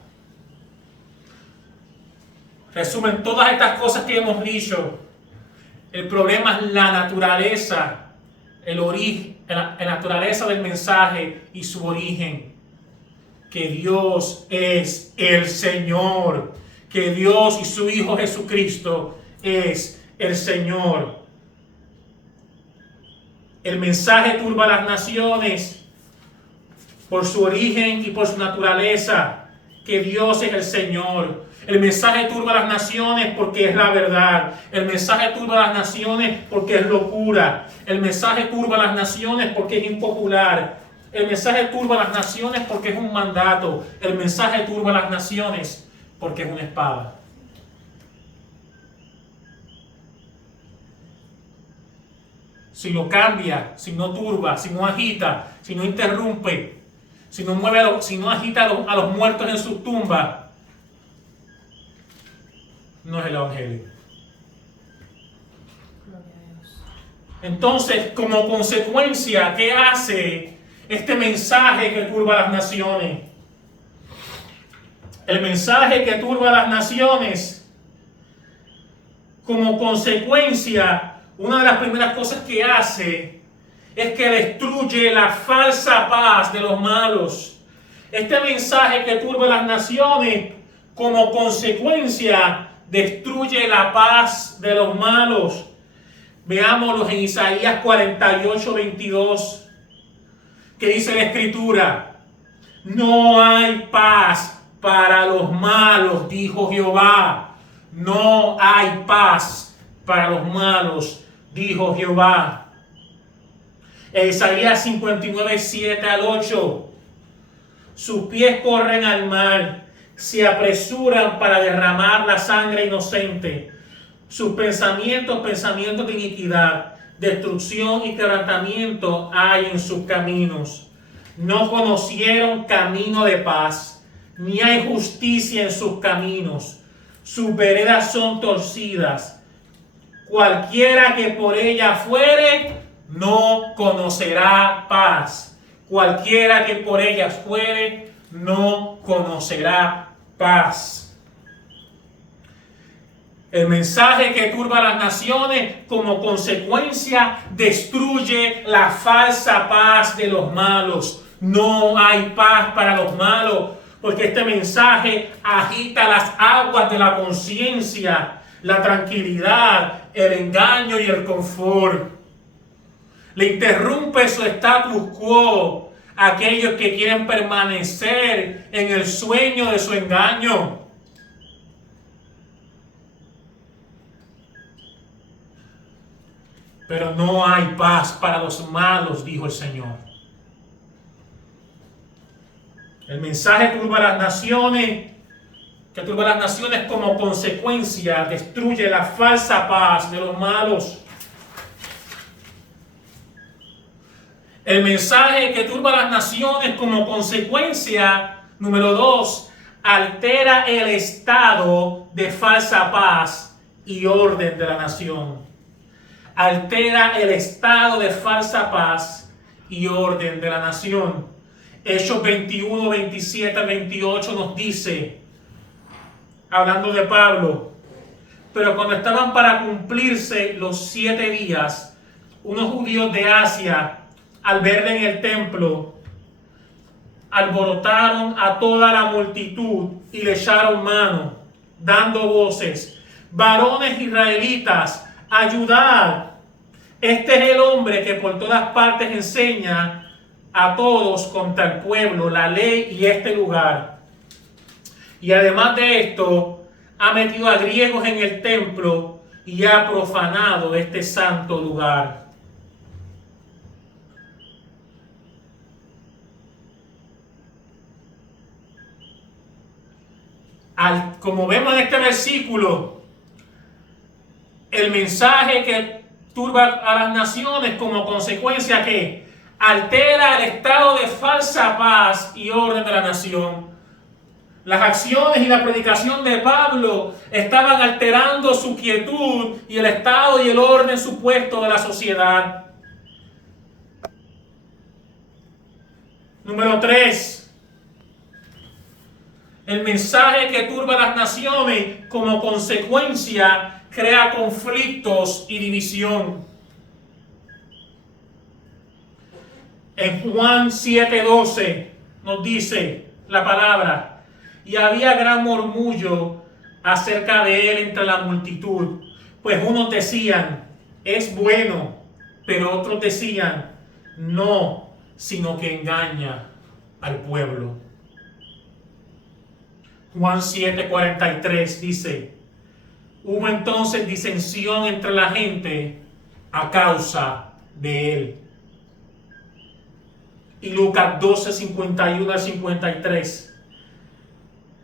Resumen, todas estas cosas que hemos dicho El problema es la naturaleza, el origen, la naturaleza del mensaje y su origen. Que Dios es el Señor. Que Dios y su Hijo Jesucristo es el Señor. El mensaje turba a las naciones por su origen y por su naturaleza. Que Dios es el Señor. El mensaje turba a las naciones porque es la verdad. El mensaje turba a las naciones porque es locura. El mensaje turba a las naciones porque es impopular. El mensaje turba a las naciones porque es un mandato. El mensaje turba a las naciones porque es una espada. Si lo cambia, si no turba, si no agita, si no interrumpe, si no mueve, si no agita a los muertos en sus tumbas, no es el Evangelio. Entonces, como consecuencia, ¿qué hace este mensaje que turba a las naciones? El mensaje que turba a las naciones, como consecuencia, una de las primeras cosas que hace es que destruye la falsa paz de los malos. Este mensaje que turba a las naciones, como consecuencia, destruye la paz de los malos. Veámoslo en Isaías 48, 22, que dice la Escritura: no hay paz para los malos, dijo Jehová. No hay paz para los malos, dijo Jehová. Isaías 59, 7 al 8. Sus pies corren al mar, se apresuran para derramar la sangre inocente. Sus pensamientos de iniquidad, destrucción y quebrantamiento hay en sus caminos. No conocieron camino de paz, ni hay justicia en sus caminos. Sus veredas son torcidas. Cualquiera que por ella fuere, no conocerá paz. Cualquiera que por ella fuere, no conocerá paz. El mensaje que turba a las naciones, como consecuencia, destruye la falsa paz de los malos. No hay paz para los malos, porque este mensaje agita las aguas de la conciencia, la tranquilidad, el engaño y el confort. Le interrumpe su status quo a aquellos que quieren permanecer en el sueño de su engaño. Pero no hay paz para los malos, dijo el Señor. El mensaje turba a las naciones, que turba a las naciones como consecuencia, destruye la falsa paz de los malos. El mensaje que turba a las naciones como consecuencia, número 2, altera el estado de falsa paz y orden de la nación. Altera el estado de falsa paz y orden de la nación. Hechos 21, 27, 28 nos dice, hablando de Pablo: pero cuando estaban para cumplirse los 7 días, unos judíos de Asia, al verle en el templo, alborotaron a toda la multitud y le echaron mano, dando voces: varones israelitas, ayudad. Este es el hombre que por todas partes enseña a todos contra el pueblo, la ley y este lugar. Y además de esto, ha metido a griegos en el templo y ha profanado este santo lugar. Como vemos en este versículo, el mensaje que turba a las naciones como consecuencia que altera el estado de falsa paz y orden de la nación. Las acciones y la predicación de Pablo estaban alterando su quietud y el estado y el orden supuesto de la sociedad. Número 3. El mensaje que turba a las naciones como consecuencia crea conflictos y división. En Juan 7:12 nos dice la palabra: y había gran murmullo acerca de él entre la multitud, pues unos decían, es bueno, pero otros decían, no, sino que engaña al pueblo. Juan 7:43 dice: hubo entonces disensión entre la gente a causa de él. Y Lucas 12:51 al 53.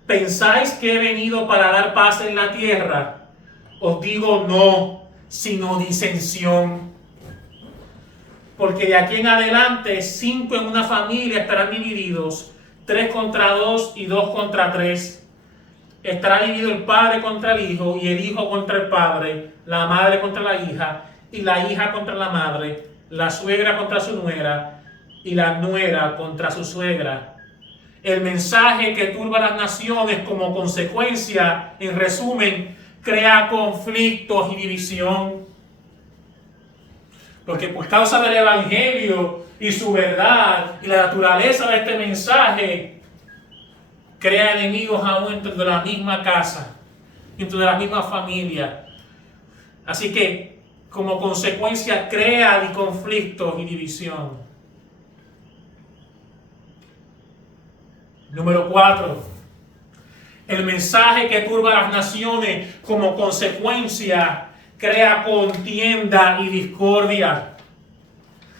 ¿Pensáis que he venido para dar paz en la tierra? Os digo no, sino disensión. Porque de aquí en adelante 5 en una familia estarán divididos, 3 contra 2 y 2 contra 3. Estará dividido el padre contra el hijo y el hijo contra el padre, la madre contra la hija y la hija contra la madre, la suegra contra su nuera y la nuera contra su suegra. El mensaje que turba las naciones como consecuencia, en resumen, crea conflictos y división. Porque por causa del evangelio y su verdad y la naturaleza de este mensaje, crea enemigos aún dentro de la misma casa, dentro de la misma familia. Así que, como consecuencia, crea conflictos y división. Número 4. El mensaje que turba las naciones como consecuencia crea contienda y discordia.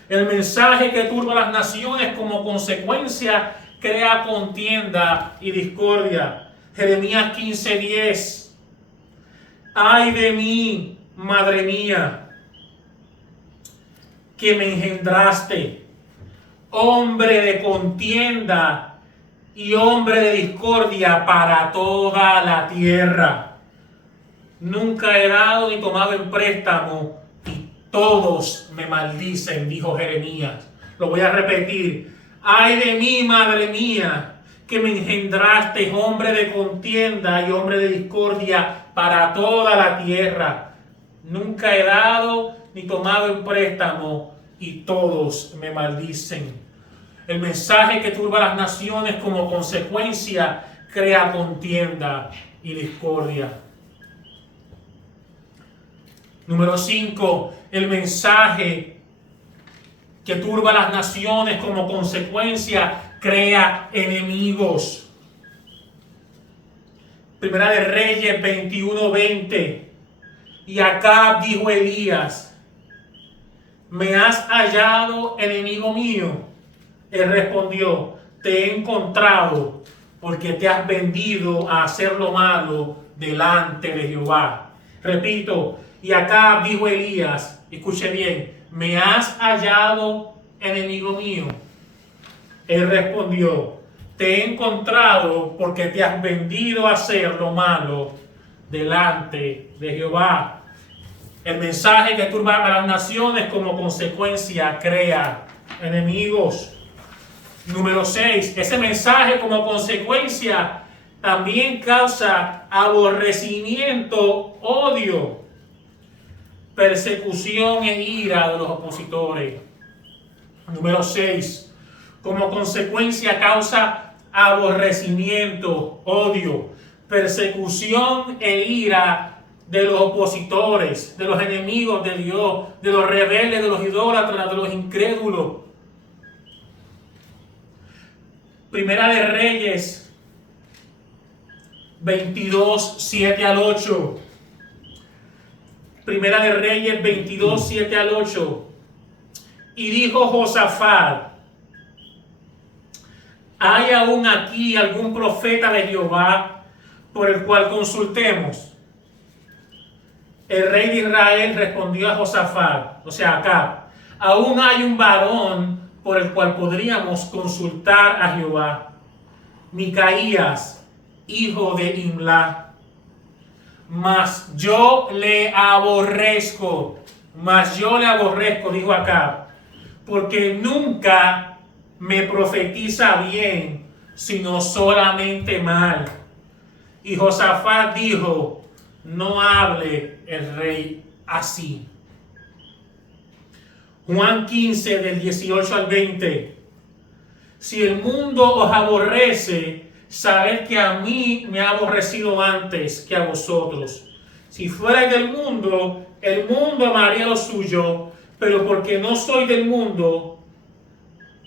El mensaje que turba las naciones como consecuencia crea contienda y discordia. Jeremías 15:10. Ay de mí, madre mía, que me engendraste, hombre de contienda y hombre de discordia para toda la tierra. Nunca he dado ni tomado en préstamo y todos me maldicen, dijo Jeremías. Lo voy a repetir. Ay de mí, madre mía, que me engendraste, hombre de contienda y hombre de discordia para toda la tierra. Nunca he dado ni tomado en préstamo y todos me maldicen. El mensaje que turba las naciones como consecuencia crea contienda y discordia. Número 5. El mensaje que turba las naciones como consecuencia crea enemigos. Primera de Reyes 21:20. Y Acab dijo a Elías: ¿me has hallado, enemigo mío? Él respondió: te he encontrado porque te has vendido a hacer lo malo delante de Jehová. Repito, y Acab dijo a Elías, escuche bien: ¿me has hallado, enemigo mío? Él respondió: te he encontrado porque te has vendido a hacer lo malo delante de Jehová. El mensaje que turba a las naciones como consecuencia crea enemigos. Número 6. Ese mensaje como consecuencia también causa aborrecimiento, odio, persecución e ira de los opositores. Número 6. Como consecuencia causa aborrecimiento, odio, persecución e ira de los opositores, de los enemigos de Dios, de los rebeldes, de los idólatras, de los incrédulos. Primera de Reyes 22:7 al 8. Primera de Reyes 22:7 al 8. Y dijo Josafat: ¿hay aún aquí algún profeta de Jehová por el cual consultemos? El rey de Israel respondió a Josafat, o sea, Acab: aún hay un varón por el cual podríamos consultar a Jehová, Micaías, hijo de Imla. Mas yo le aborrezco, dijo Acab, porque nunca me profetiza bien, sino solamente mal. Y Josafat dijo: no hable el rey así. Juan 15, del 18 al 20. Si el mundo os aborrece, sabed que a mí me ha aborrecido antes que a vosotros. Si fuerais del mundo, el mundo amaría lo suyo, pero porque no soy del mundo,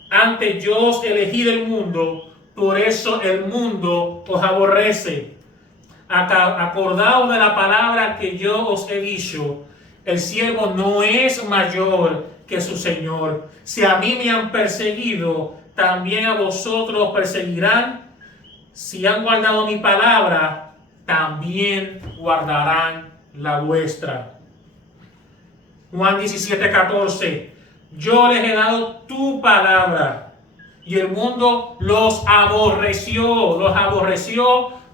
antes yo os elegí del mundo, por eso el mundo os aborrece. Acordaos de la palabra que yo os he dicho, el siervo no es mayor que su Señor. Si a mí me han perseguido, también a vosotros os perseguirán. Si han guardado mi palabra, también guardarán la vuestra. Juan 17, 14. Yo les he dado tu palabra y el mundo los aborreció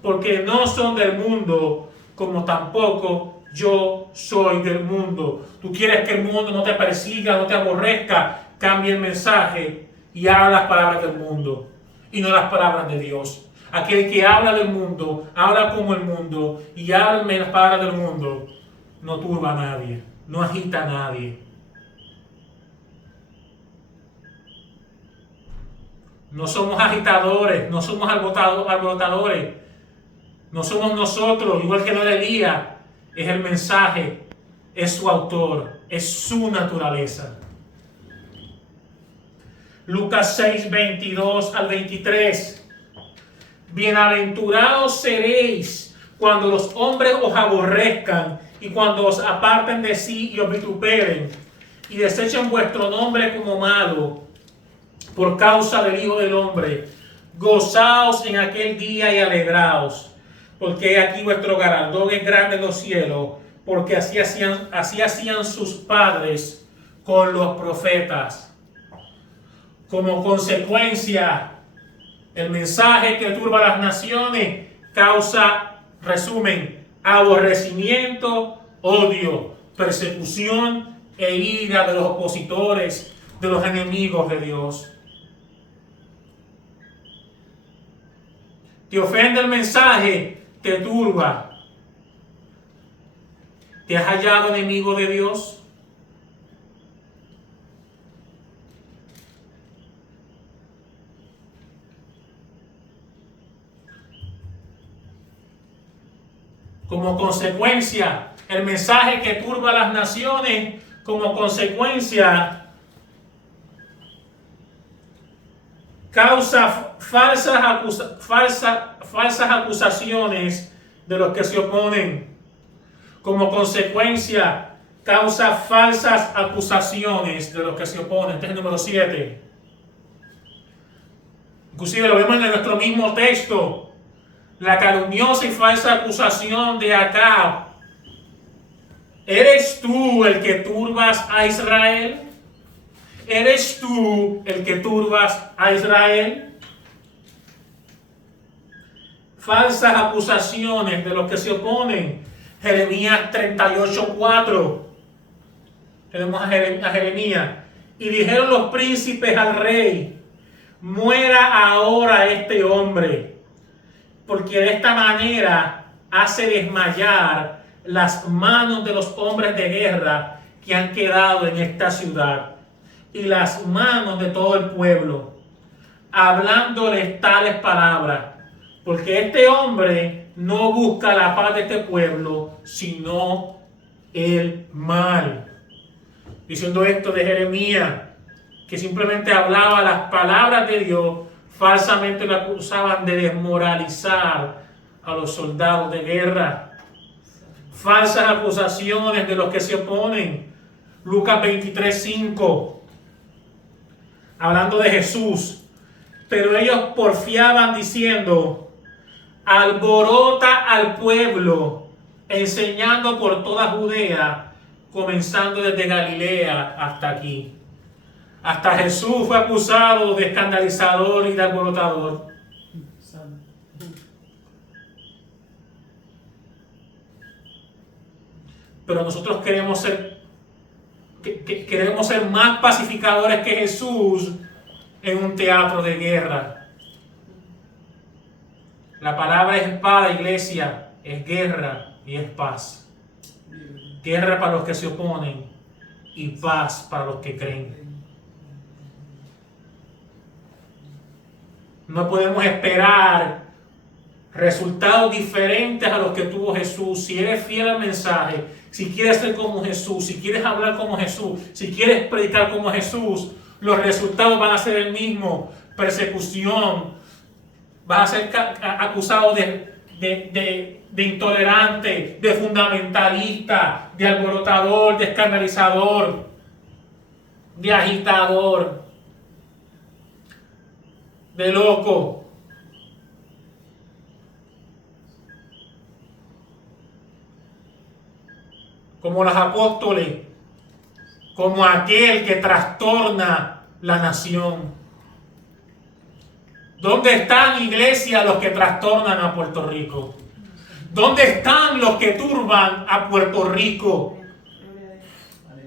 porque no son del mundo, como tampoco yo soy del mundo. Tú quieres que el mundo no te persiga, no te aborrezca, cambia el mensaje y habla las palabras del mundo y no las palabras de Dios. Aquel que habla del mundo, habla como el mundo y habla las palabras del mundo, no turba a nadie, no agita a nadie. No somos agitadores, no somos alborotadores. No somos nosotros, igual que no era Elías. Es el mensaje, es su autor, es su naturaleza. Lucas 6, 22 al 23. Bienaventurados seréis cuando los hombres os aborrezcan y cuando os aparten de sí y os vituperen y desechen vuestro nombre como malo por causa del Hijo del Hombre. Gozaos en aquel día y alegraos, porque aquí vuestro galardón es grande en los cielos, porque así hacían sus padres con los profetas. Como consecuencia, el mensaje que turba a las naciones causa, resumen, aborrecimiento, odio, persecución e ira de los opositores, de los enemigos de Dios. Te ofende el mensaje, te turba. ¿Te has hallado enemigo de Dios? Como consecuencia, el mensaje que turba a las naciones, como consecuencia, causa falsas acusaciones de los que se oponen. Como consecuencia, causa falsas acusaciones de los que se oponen. Este es el número 7. Inclusive lo vemos en nuestro mismo texto. La calumniosa y falsa acusación de Acab. ¿Eres tú el que turbas a Israel? ¿Eres tú el que turbas a Israel? Falsas acusaciones de los que se oponen. Jeremías 38:4. Tenemos a Jeremías. Y dijeron los príncipes al rey: muera ahora este hombre, porque de esta manera hace desmayar las manos de los hombres de guerra que han quedado en esta ciudad y las manos de todo el pueblo, hablándoles tales palabras, porque este hombre no busca la paz de este pueblo, sino el mal. Diciendo esto de Jeremías, que simplemente hablaba las palabras de Dios, falsamente lo acusaban de desmoralizar a los soldados de guerra. Falsas acusaciones de los que se oponen. Lucas 23:5. Hablando de Jesús. Pero ellos porfiaban diciendo: alborota al pueblo, enseñando por toda Judea, comenzando desde Galilea hasta aquí. Hasta Jesús fue acusado de escandalizador y de alborotador. Pero nosotros queremos ser más pacificadores que Jesús en un teatro de guerra. La palabra es espada, iglesia, es guerra. y es paz. Guerra para los que se oponen y paz para los que creen. No podemos esperar resultados diferentes a los que tuvo Jesús. Si eres fiel al mensaje, si quieres ser como Jesús, si quieres hablar como Jesús, si quieres predicar como Jesús, los resultados van a ser el mismo: persecución. Vas a ser acusado de intolerante, de fundamentalista, de alborotador, de escandalizador, de agitador, de loco. Como los apóstoles, como aquel que trastorna la nación. ¿Dónde están, iglesia, los que trastornan a Puerto Rico? ¿Dónde están los que turban a Puerto Rico?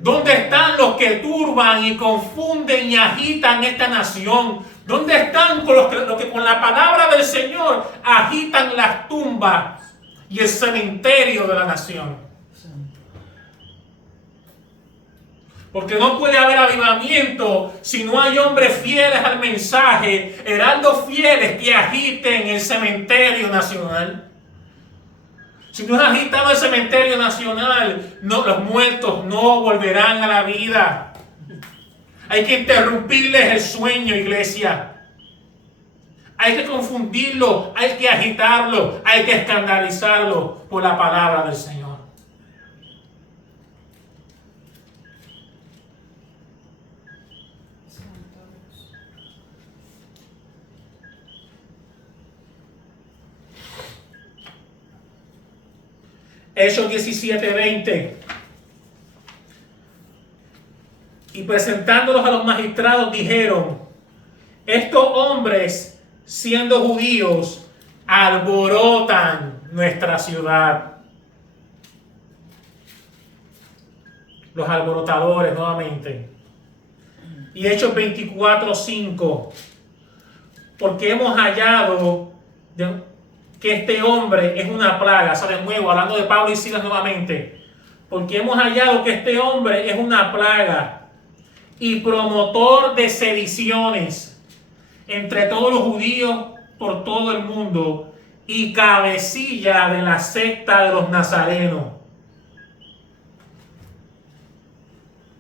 ¿Dónde están los que turban y confunden y agitan esta nación? ¿Dónde están los que con la palabra del Señor agitan las tumbas y el cementerio de la nación? Porque no puede haber avivamiento si no hay hombres fieles al mensaje, heraldos fieles que agiten el cementerio nacional. Si no es agitado el cementerio nacional, no, los muertos no volverán a la vida. Hay que interrumpirles el sueño, iglesia. Hay que confundirlo, hay que agitarlo, hay que escandalizarlo por la palabra del Señor. Hechos 17:20. Y presentándolos a los magistrados dijeron: estos hombres, siendo judíos, alborotan nuestra ciudad. Los alborotadores nuevamente. Y Hechos 24:5. Porque hemos hallado que este hombre es una plaga. O sea, de nuevo, hablando de Pablo y Silas nuevamente. Porque hemos hallado que este hombre es una plaga y promotor de sediciones entre todos los judíos por todo el mundo y cabecilla de la secta de los nazarenos.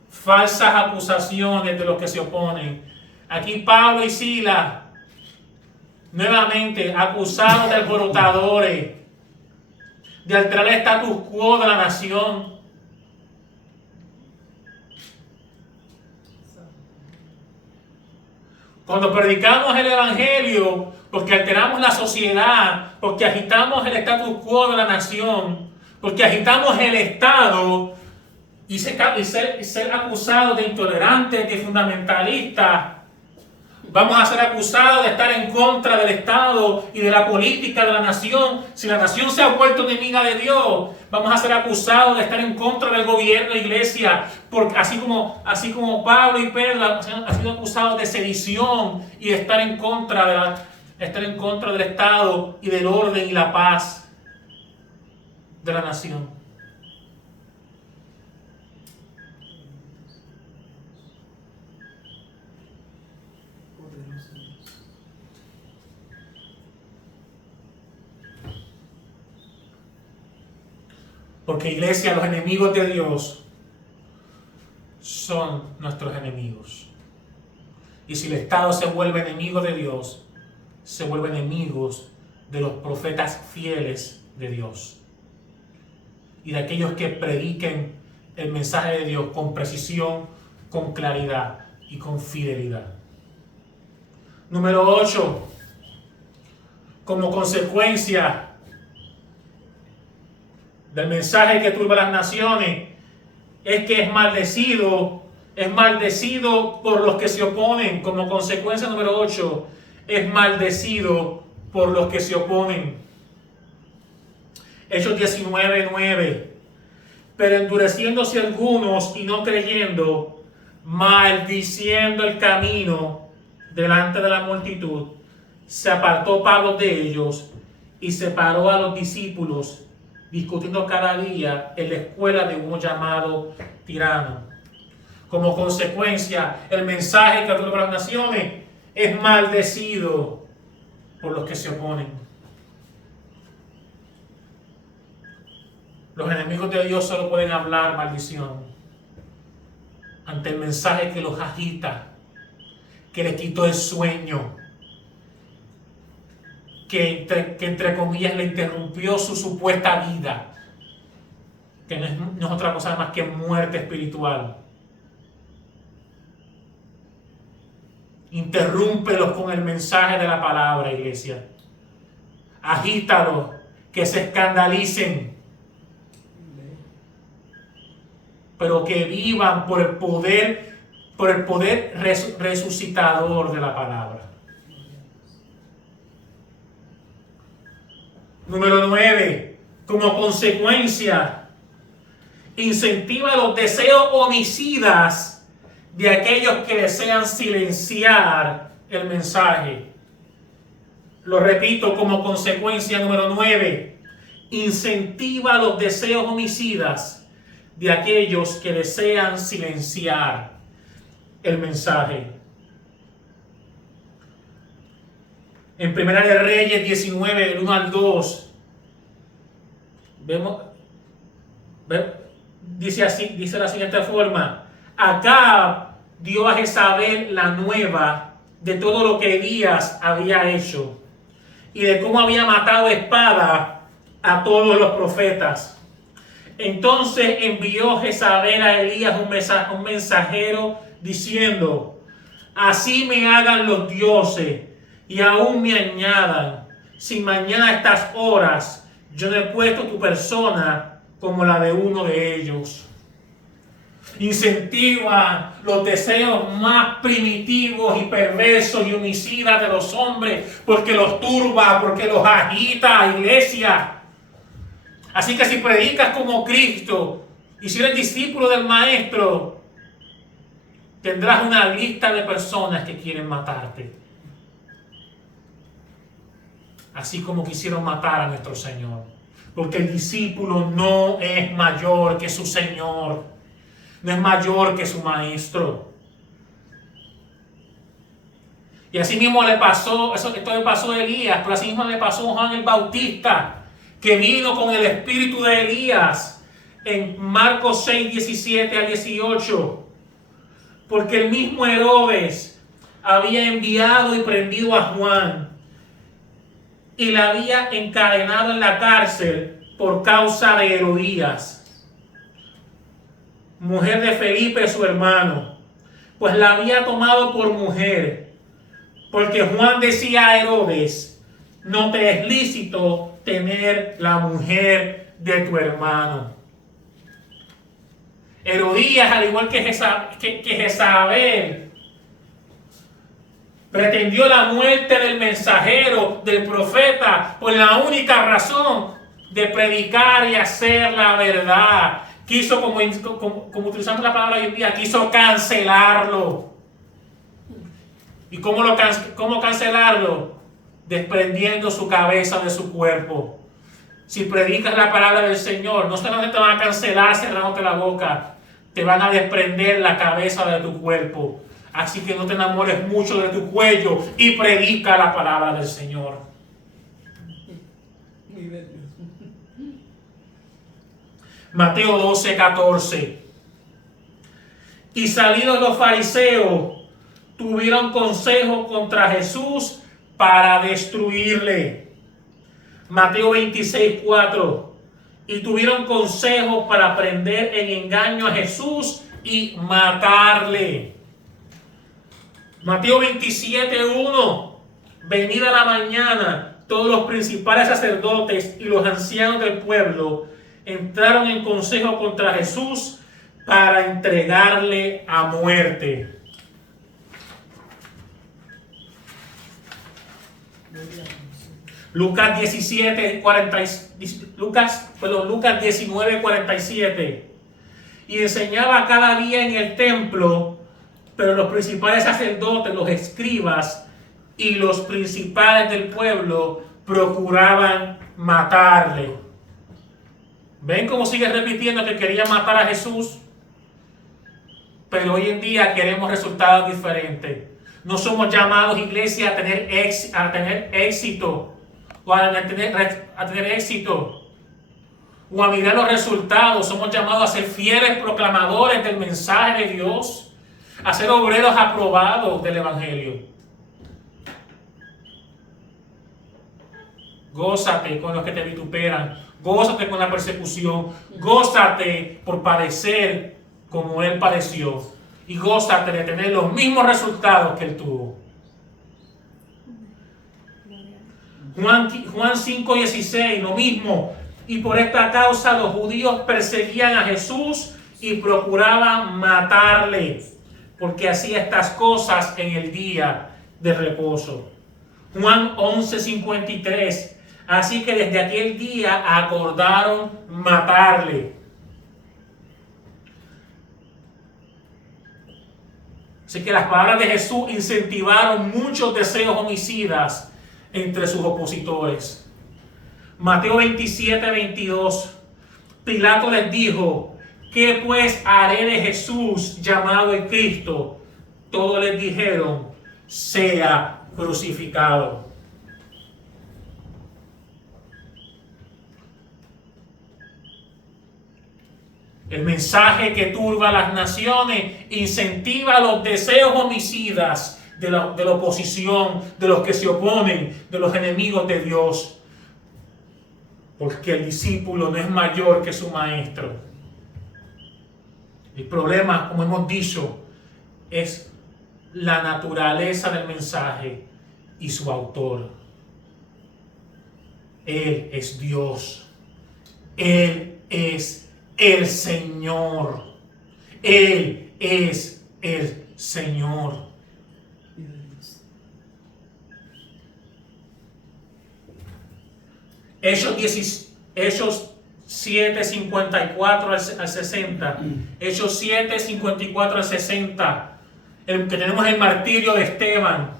Falsas acusaciones de los que se oponen. Aquí Pablo y Silas nuevamente acusados de alborotadores, de alterar el status quo de la nación. Cuando predicamos el evangelio, porque alteramos la sociedad, porque agitamos el status quo de la nación, porque agitamos el Estado, y ser acusados de intolerantes, de fundamentalistas, vamos a ser acusados de estar en contra del Estado y de la política de la nación. Si la nación se ha vuelto enemiga de Dios, vamos a ser acusados de estar en contra del gobierno de la iglesia. Porque así como Pablo y Pedro han sido acusados de sedición y de estar en contra del Estado y del orden y la paz de la nación. Porque, iglesia, los enemigos de Dios son nuestros enemigos. Y si el Estado se vuelve enemigo de Dios, se vuelve enemigos de los profetas fieles de Dios. Y de aquellos que prediquen el mensaje de Dios con precisión, con claridad y con fidelidad. Número 8. Como consecuencia del mensaje que turba las naciones, es que es maldecido por los que se oponen. Como consecuencia número 8, es maldecido por los que se oponen. Hechos 19:9. Pero endureciéndose algunos y no creyendo, maldiciendo el camino delante de la multitud, se apartó Pablo de ellos y separó a los discípulos, discutiendo cada día en la escuela de uno llamado tirano. Como consecuencia, el mensaje que atrae a las naciones es maldecido por los que se oponen. Los enemigos de Dios solo pueden hablar maldición ante el mensaje que los agita, que les quitó el sueño, que entre comillas le interrumpió su supuesta vida, que no es otra cosa más que muerte espiritual. Interrúmpelos con el mensaje de la palabra, iglesia. Agítalos, que se escandalicen, pero que vivan por el poder resucitador de la palabra. Número 9. Como consecuencia, incentiva los deseos homicidas de aquellos que desean silenciar el mensaje. Lo repito, como consecuencia número 9, incentiva los deseos homicidas de aquellos que desean silenciar el mensaje. En Primera de Reyes 19, del 1 al 2, dice de la siguiente forma: Acab dio a Jezabel la nueva de todo lo que Elías había hecho y de cómo había matado a espada a todos los profetas. Entonces envió Jezabel a Elías un mensajero diciendo: así me hagan los dioses y aún me añadan, si mañana a estas horas yo no he puesto tu persona como la de uno de ellos. Incentiva los deseos más primitivos y perversos y homicidas de los hombres, porque los turba, porque los agita, iglesia. Así que si predicas como Cristo y si eres discípulo del Maestro, tendrás una lista de personas que quieren matarte, así como quisieron matar a nuestro Señor, porque el discípulo no es mayor que su Señor, no es mayor que su Maestro. Y así mismo le pasó, esto le pasó a Elías, pero así mismo le pasó a Juan el Bautista, que vino con el espíritu de Elías en Marcos 6, 17 al 18. Porque el mismo Herodes había enviado y prendido a Juan y la había encadenado en la cárcel por causa de Herodías, mujer de Felipe su hermano, pues la había tomado por mujer, porque Juan decía a Herodes: no te es lícito tener la mujer de tu hermano. Herodías, al igual que Jezabel, pretendió la muerte del mensajero, del profeta, por la única razón de predicar y hacer la verdad. Quiso, como utilizamos la palabra hoy en día, quiso cancelarlo. ¿Y cómo cancelarlo? Desprendiendo su cabeza de su cuerpo. Si predicas la palabra del Señor, no solamente te van a cancelar cerrándote la boca, te van a desprender la cabeza de tu cuerpo. Así que no te enamores mucho de tu cuello y predica la palabra del Señor. Mateo 12, 14. Y salidos los fariseos, tuvieron consejo contra Jesús para destruirle. Mateo 26, 4. Y tuvieron consejo para prender en engaño a Jesús y matarle. Mateo 27, 1. Venida la mañana, todos los principales sacerdotes y los ancianos del pueblo entraron en consejo contra Jesús para entregarle a muerte. Lucas 19, 47. Y enseñaba cada día en el templo, pero los principales sacerdotes, los escribas y los principales del pueblo procuraban matarle. ¿Ven cómo sigue repitiendo que quería matar a Jesús? Pero hoy en día queremos resultados diferentes. No somos llamados, iglesia, a tener éxito o a tener éxito o a mirar los resultados. Somos llamados a ser fieles proclamadores del mensaje de Dios, a ser obreros aprobados del Evangelio. Gózate con los que te vituperan, gózate con la persecución, gózate por padecer como Él padeció y gózate de tener los mismos resultados que Él tuvo. Juan 5:16, lo mismo. Y por esta causa los judíos perseguían a Jesús y procuraban matarle, porque hacía estas cosas en el día de reposo. Juan 11:53. Así que desde aquel día acordaron matarle. Así que las palabras de Jesús incentivaron muchos deseos homicidas entre sus opositores. Mateo 27:22. Pilato les dijo: ¿qué pues haré de Jesús llamado el Cristo? Todos les dijeron: sea crucificado. El mensaje que turba a las naciones incentiva los deseos homicidas de la oposición, de los que se oponen, de los enemigos de Dios. Porque el discípulo no es mayor que su maestro. El problema, como hemos dicho, es la naturaleza del mensaje y su autor. Él es Dios. Él es el Señor. Él es el Señor. Hechos 7:54 al 60. Hechos 7:54 al 60. Que tenemos el martirio de Esteban.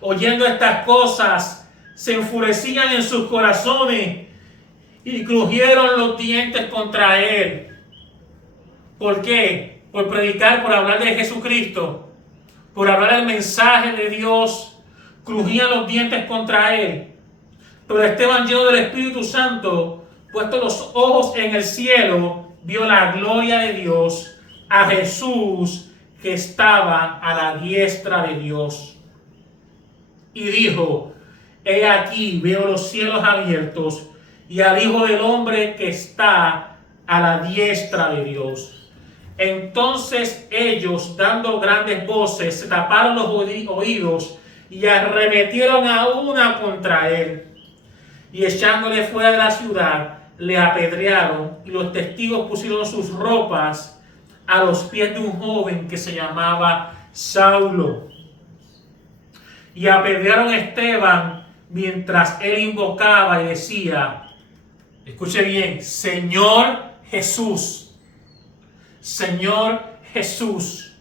Oyendo estas cosas, se enfurecían en sus corazones y crujieron los dientes contra él. ¿Por qué? Por predicar, por hablar de Jesucristo, por hablar el mensaje de Dios. Crujían los dientes contra él. Pero Esteban, lleno del Espíritu Santo, puesto los ojos en el cielo, vio la gloria de Dios, a Jesús que estaba a la diestra de Dios. Y dijo: he aquí, veo los cielos abiertos y al Hijo del Hombre que está a la diestra de Dios. Entonces ellos, dando grandes voces, se taparon los oídos y arremetieron a una contra él. Y echándole fuera de la ciudad, le apedrearon, y los testigos pusieron sus ropas a los pies de un joven que se llamaba Saulo. Y apedrearon a Esteban mientras él invocaba y decía, escuche bien, Señor Jesús, Señor Jesús,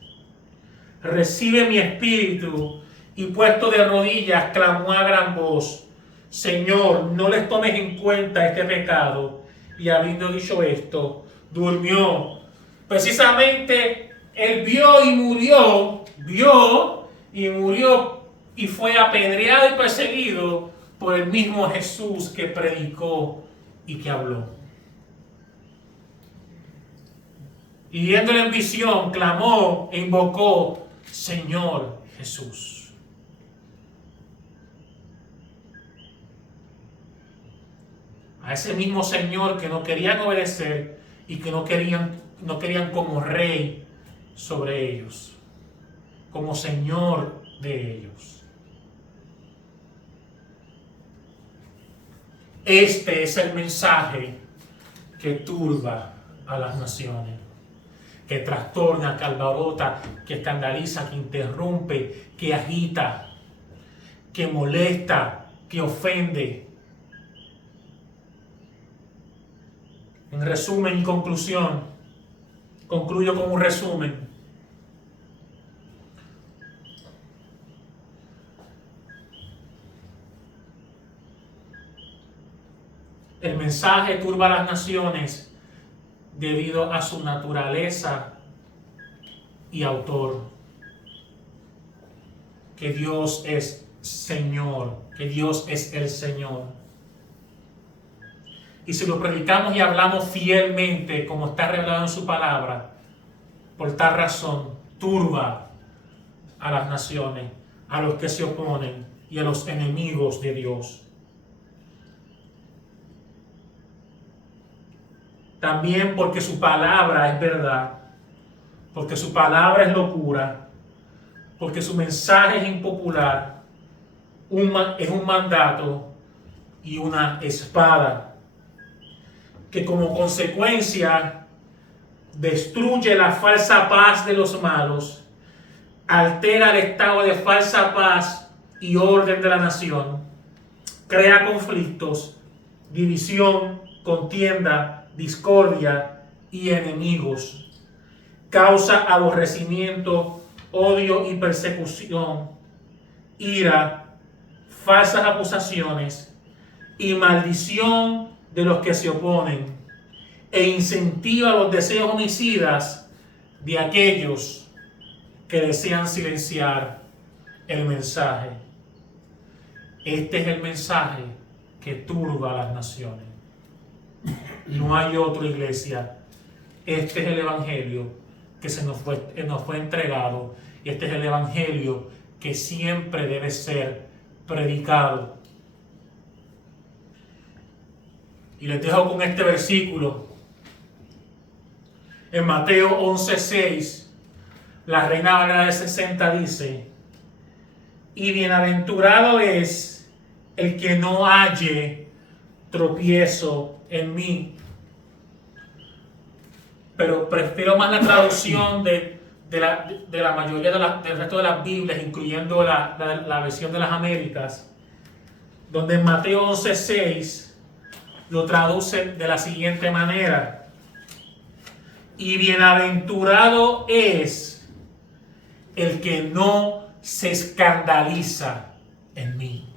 recibe mi espíritu. Y puesto de rodillas, clamó a gran voz, Señor, no les tomes en cuenta este pecado. Y habiendo dicho esto, durmió. Precisamente, él vio y murió y fue apedreado y perseguido por el mismo Jesús que predicó y que habló. Y viéndole en visión, clamó e invocó, Señor Jesús. A ese mismo Señor que no querían obedecer y que no querían como rey sobre ellos, como Señor de ellos. Este es el mensaje que turba a las naciones, que trastorna, que alborota, que escandaliza, que interrumpe, que agita, que molesta, que ofende. En resumen y conclusión, concluyo con un resumen. El mensaje turba a las naciones debido a su naturaleza y autor. Que Dios es Señor, que Dios es el Señor. Y si lo predicamos y hablamos fielmente, como está revelado en su palabra, por tal razón, turba a las naciones, a los que se oponen y a los enemigos de Dios. También porque su palabra es verdad, porque su palabra es locura, porque su mensaje es impopular, es un mandato y una espada, que como consecuencia destruye la falsa paz de los malos, altera el estado de falsa paz y orden de la nación, crea conflictos, división, contienda, discordia y enemigos, causa aborrecimiento, odio y persecución, ira, falsas acusaciones y maldición de los que se oponen, e incentiva los deseos homicidas de aquellos que desean silenciar el mensaje. Este es el mensaje que turba a las naciones. No hay otra, iglesia. Este es el evangelio que nos fue entregado, y este es el evangelio que siempre debe ser predicado. Y les dejo con este versículo. En Mateo 11:6, la Reina Valera de 60 dice: y bienaventurado es el que no halle tropiezo en mí. Pero prefiero más la traducción de la mayoría del resto de las Biblias, incluyendo la versión de las Américas, donde en Mateo 11:6 lo traduce de la siguiente manera: y bienaventurado es el que no se escandaliza en mí.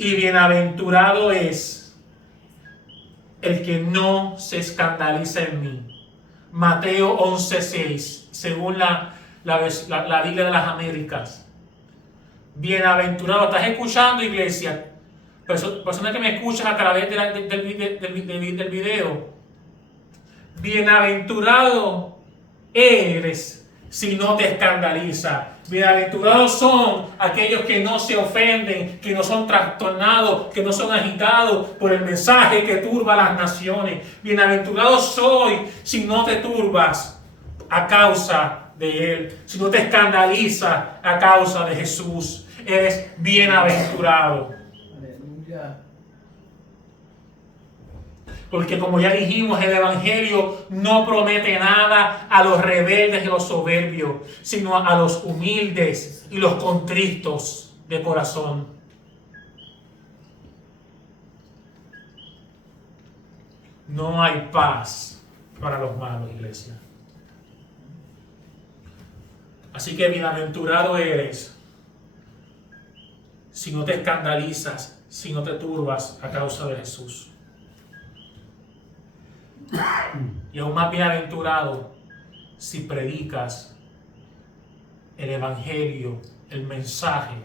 Y bienaventurado es el que no se escandaliza en mí. Mateo 11:6, según la Biblia de las Américas. Bienaventurado. ¿Estás escuchando, iglesia? Persona que me escuchas a través del video. Bienaventurado eres si no te escandaliza. Bienaventurados son aquellos que no se ofenden, que no son trastornados, que no son agitados por el mensaje que turba a las naciones. Bienaventurado soy si no te turbas a causa de Él, si no te escandaliza a causa de Jesús. Eres bienaventurado. Aleluya. Porque como ya dijimos, el evangelio no promete nada a los rebeldes y los soberbios, sino a los humildes y los contristos de corazón. No hay paz para los malos, iglesia. Así que bienaventurado eres si no te escandalizas, si no te turbas a causa de Jesús. Y aún más bienaventurado si predicas el evangelio, el mensaje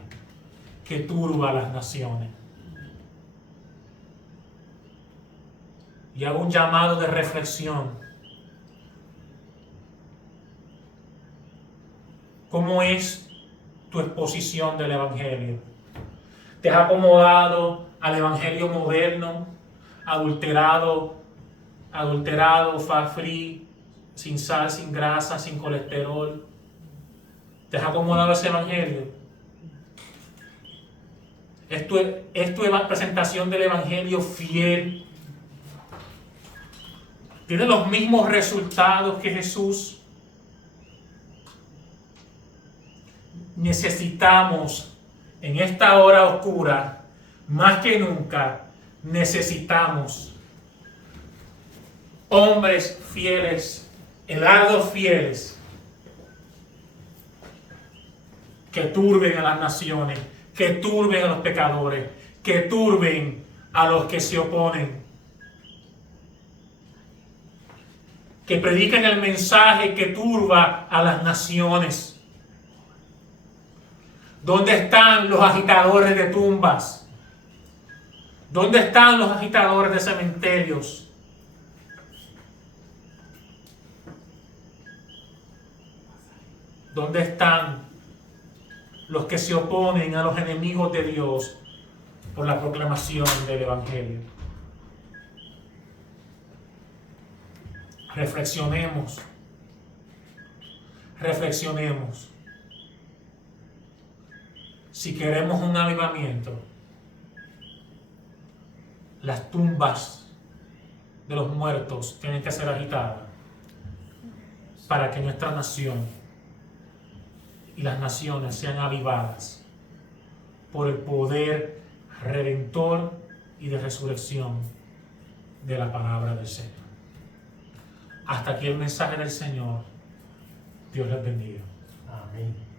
que turba a las naciones. Y hago un llamado de reflexión. ¿Cómo es tu exposición del evangelio? ¿Te has acomodado al evangelio moderno, adulterado, fat free, sin sal, sin grasa, sin colesterol? ¿Te has acomodado a ese evangelio? ¿Es tu presentación del evangelio fiel? ¿Tiene los mismos resultados que Jesús? Necesitamos, en esta hora oscura, más que nunca, necesitamos hombres fieles, heraldos fieles, que turben a las naciones, que turben a los pecadores, que turben a los que se oponen, que predican el mensaje que turba a las naciones. ¿Dónde están los agitadores de tumbas? ¿Dónde están los agitadores de cementerios? ¿Dónde están los que se oponen a los enemigos de Dios por la proclamación del Evangelio? Reflexionemos. Reflexionemos. Si queremos un avivamiento, las tumbas de los muertos tienen que ser agitadas para que nuestra nación y las naciones sean avivadas por el poder redentor y de resurrección de la palabra del Señor. Hasta aquí el mensaje del Señor. Dios les bendiga. Amén.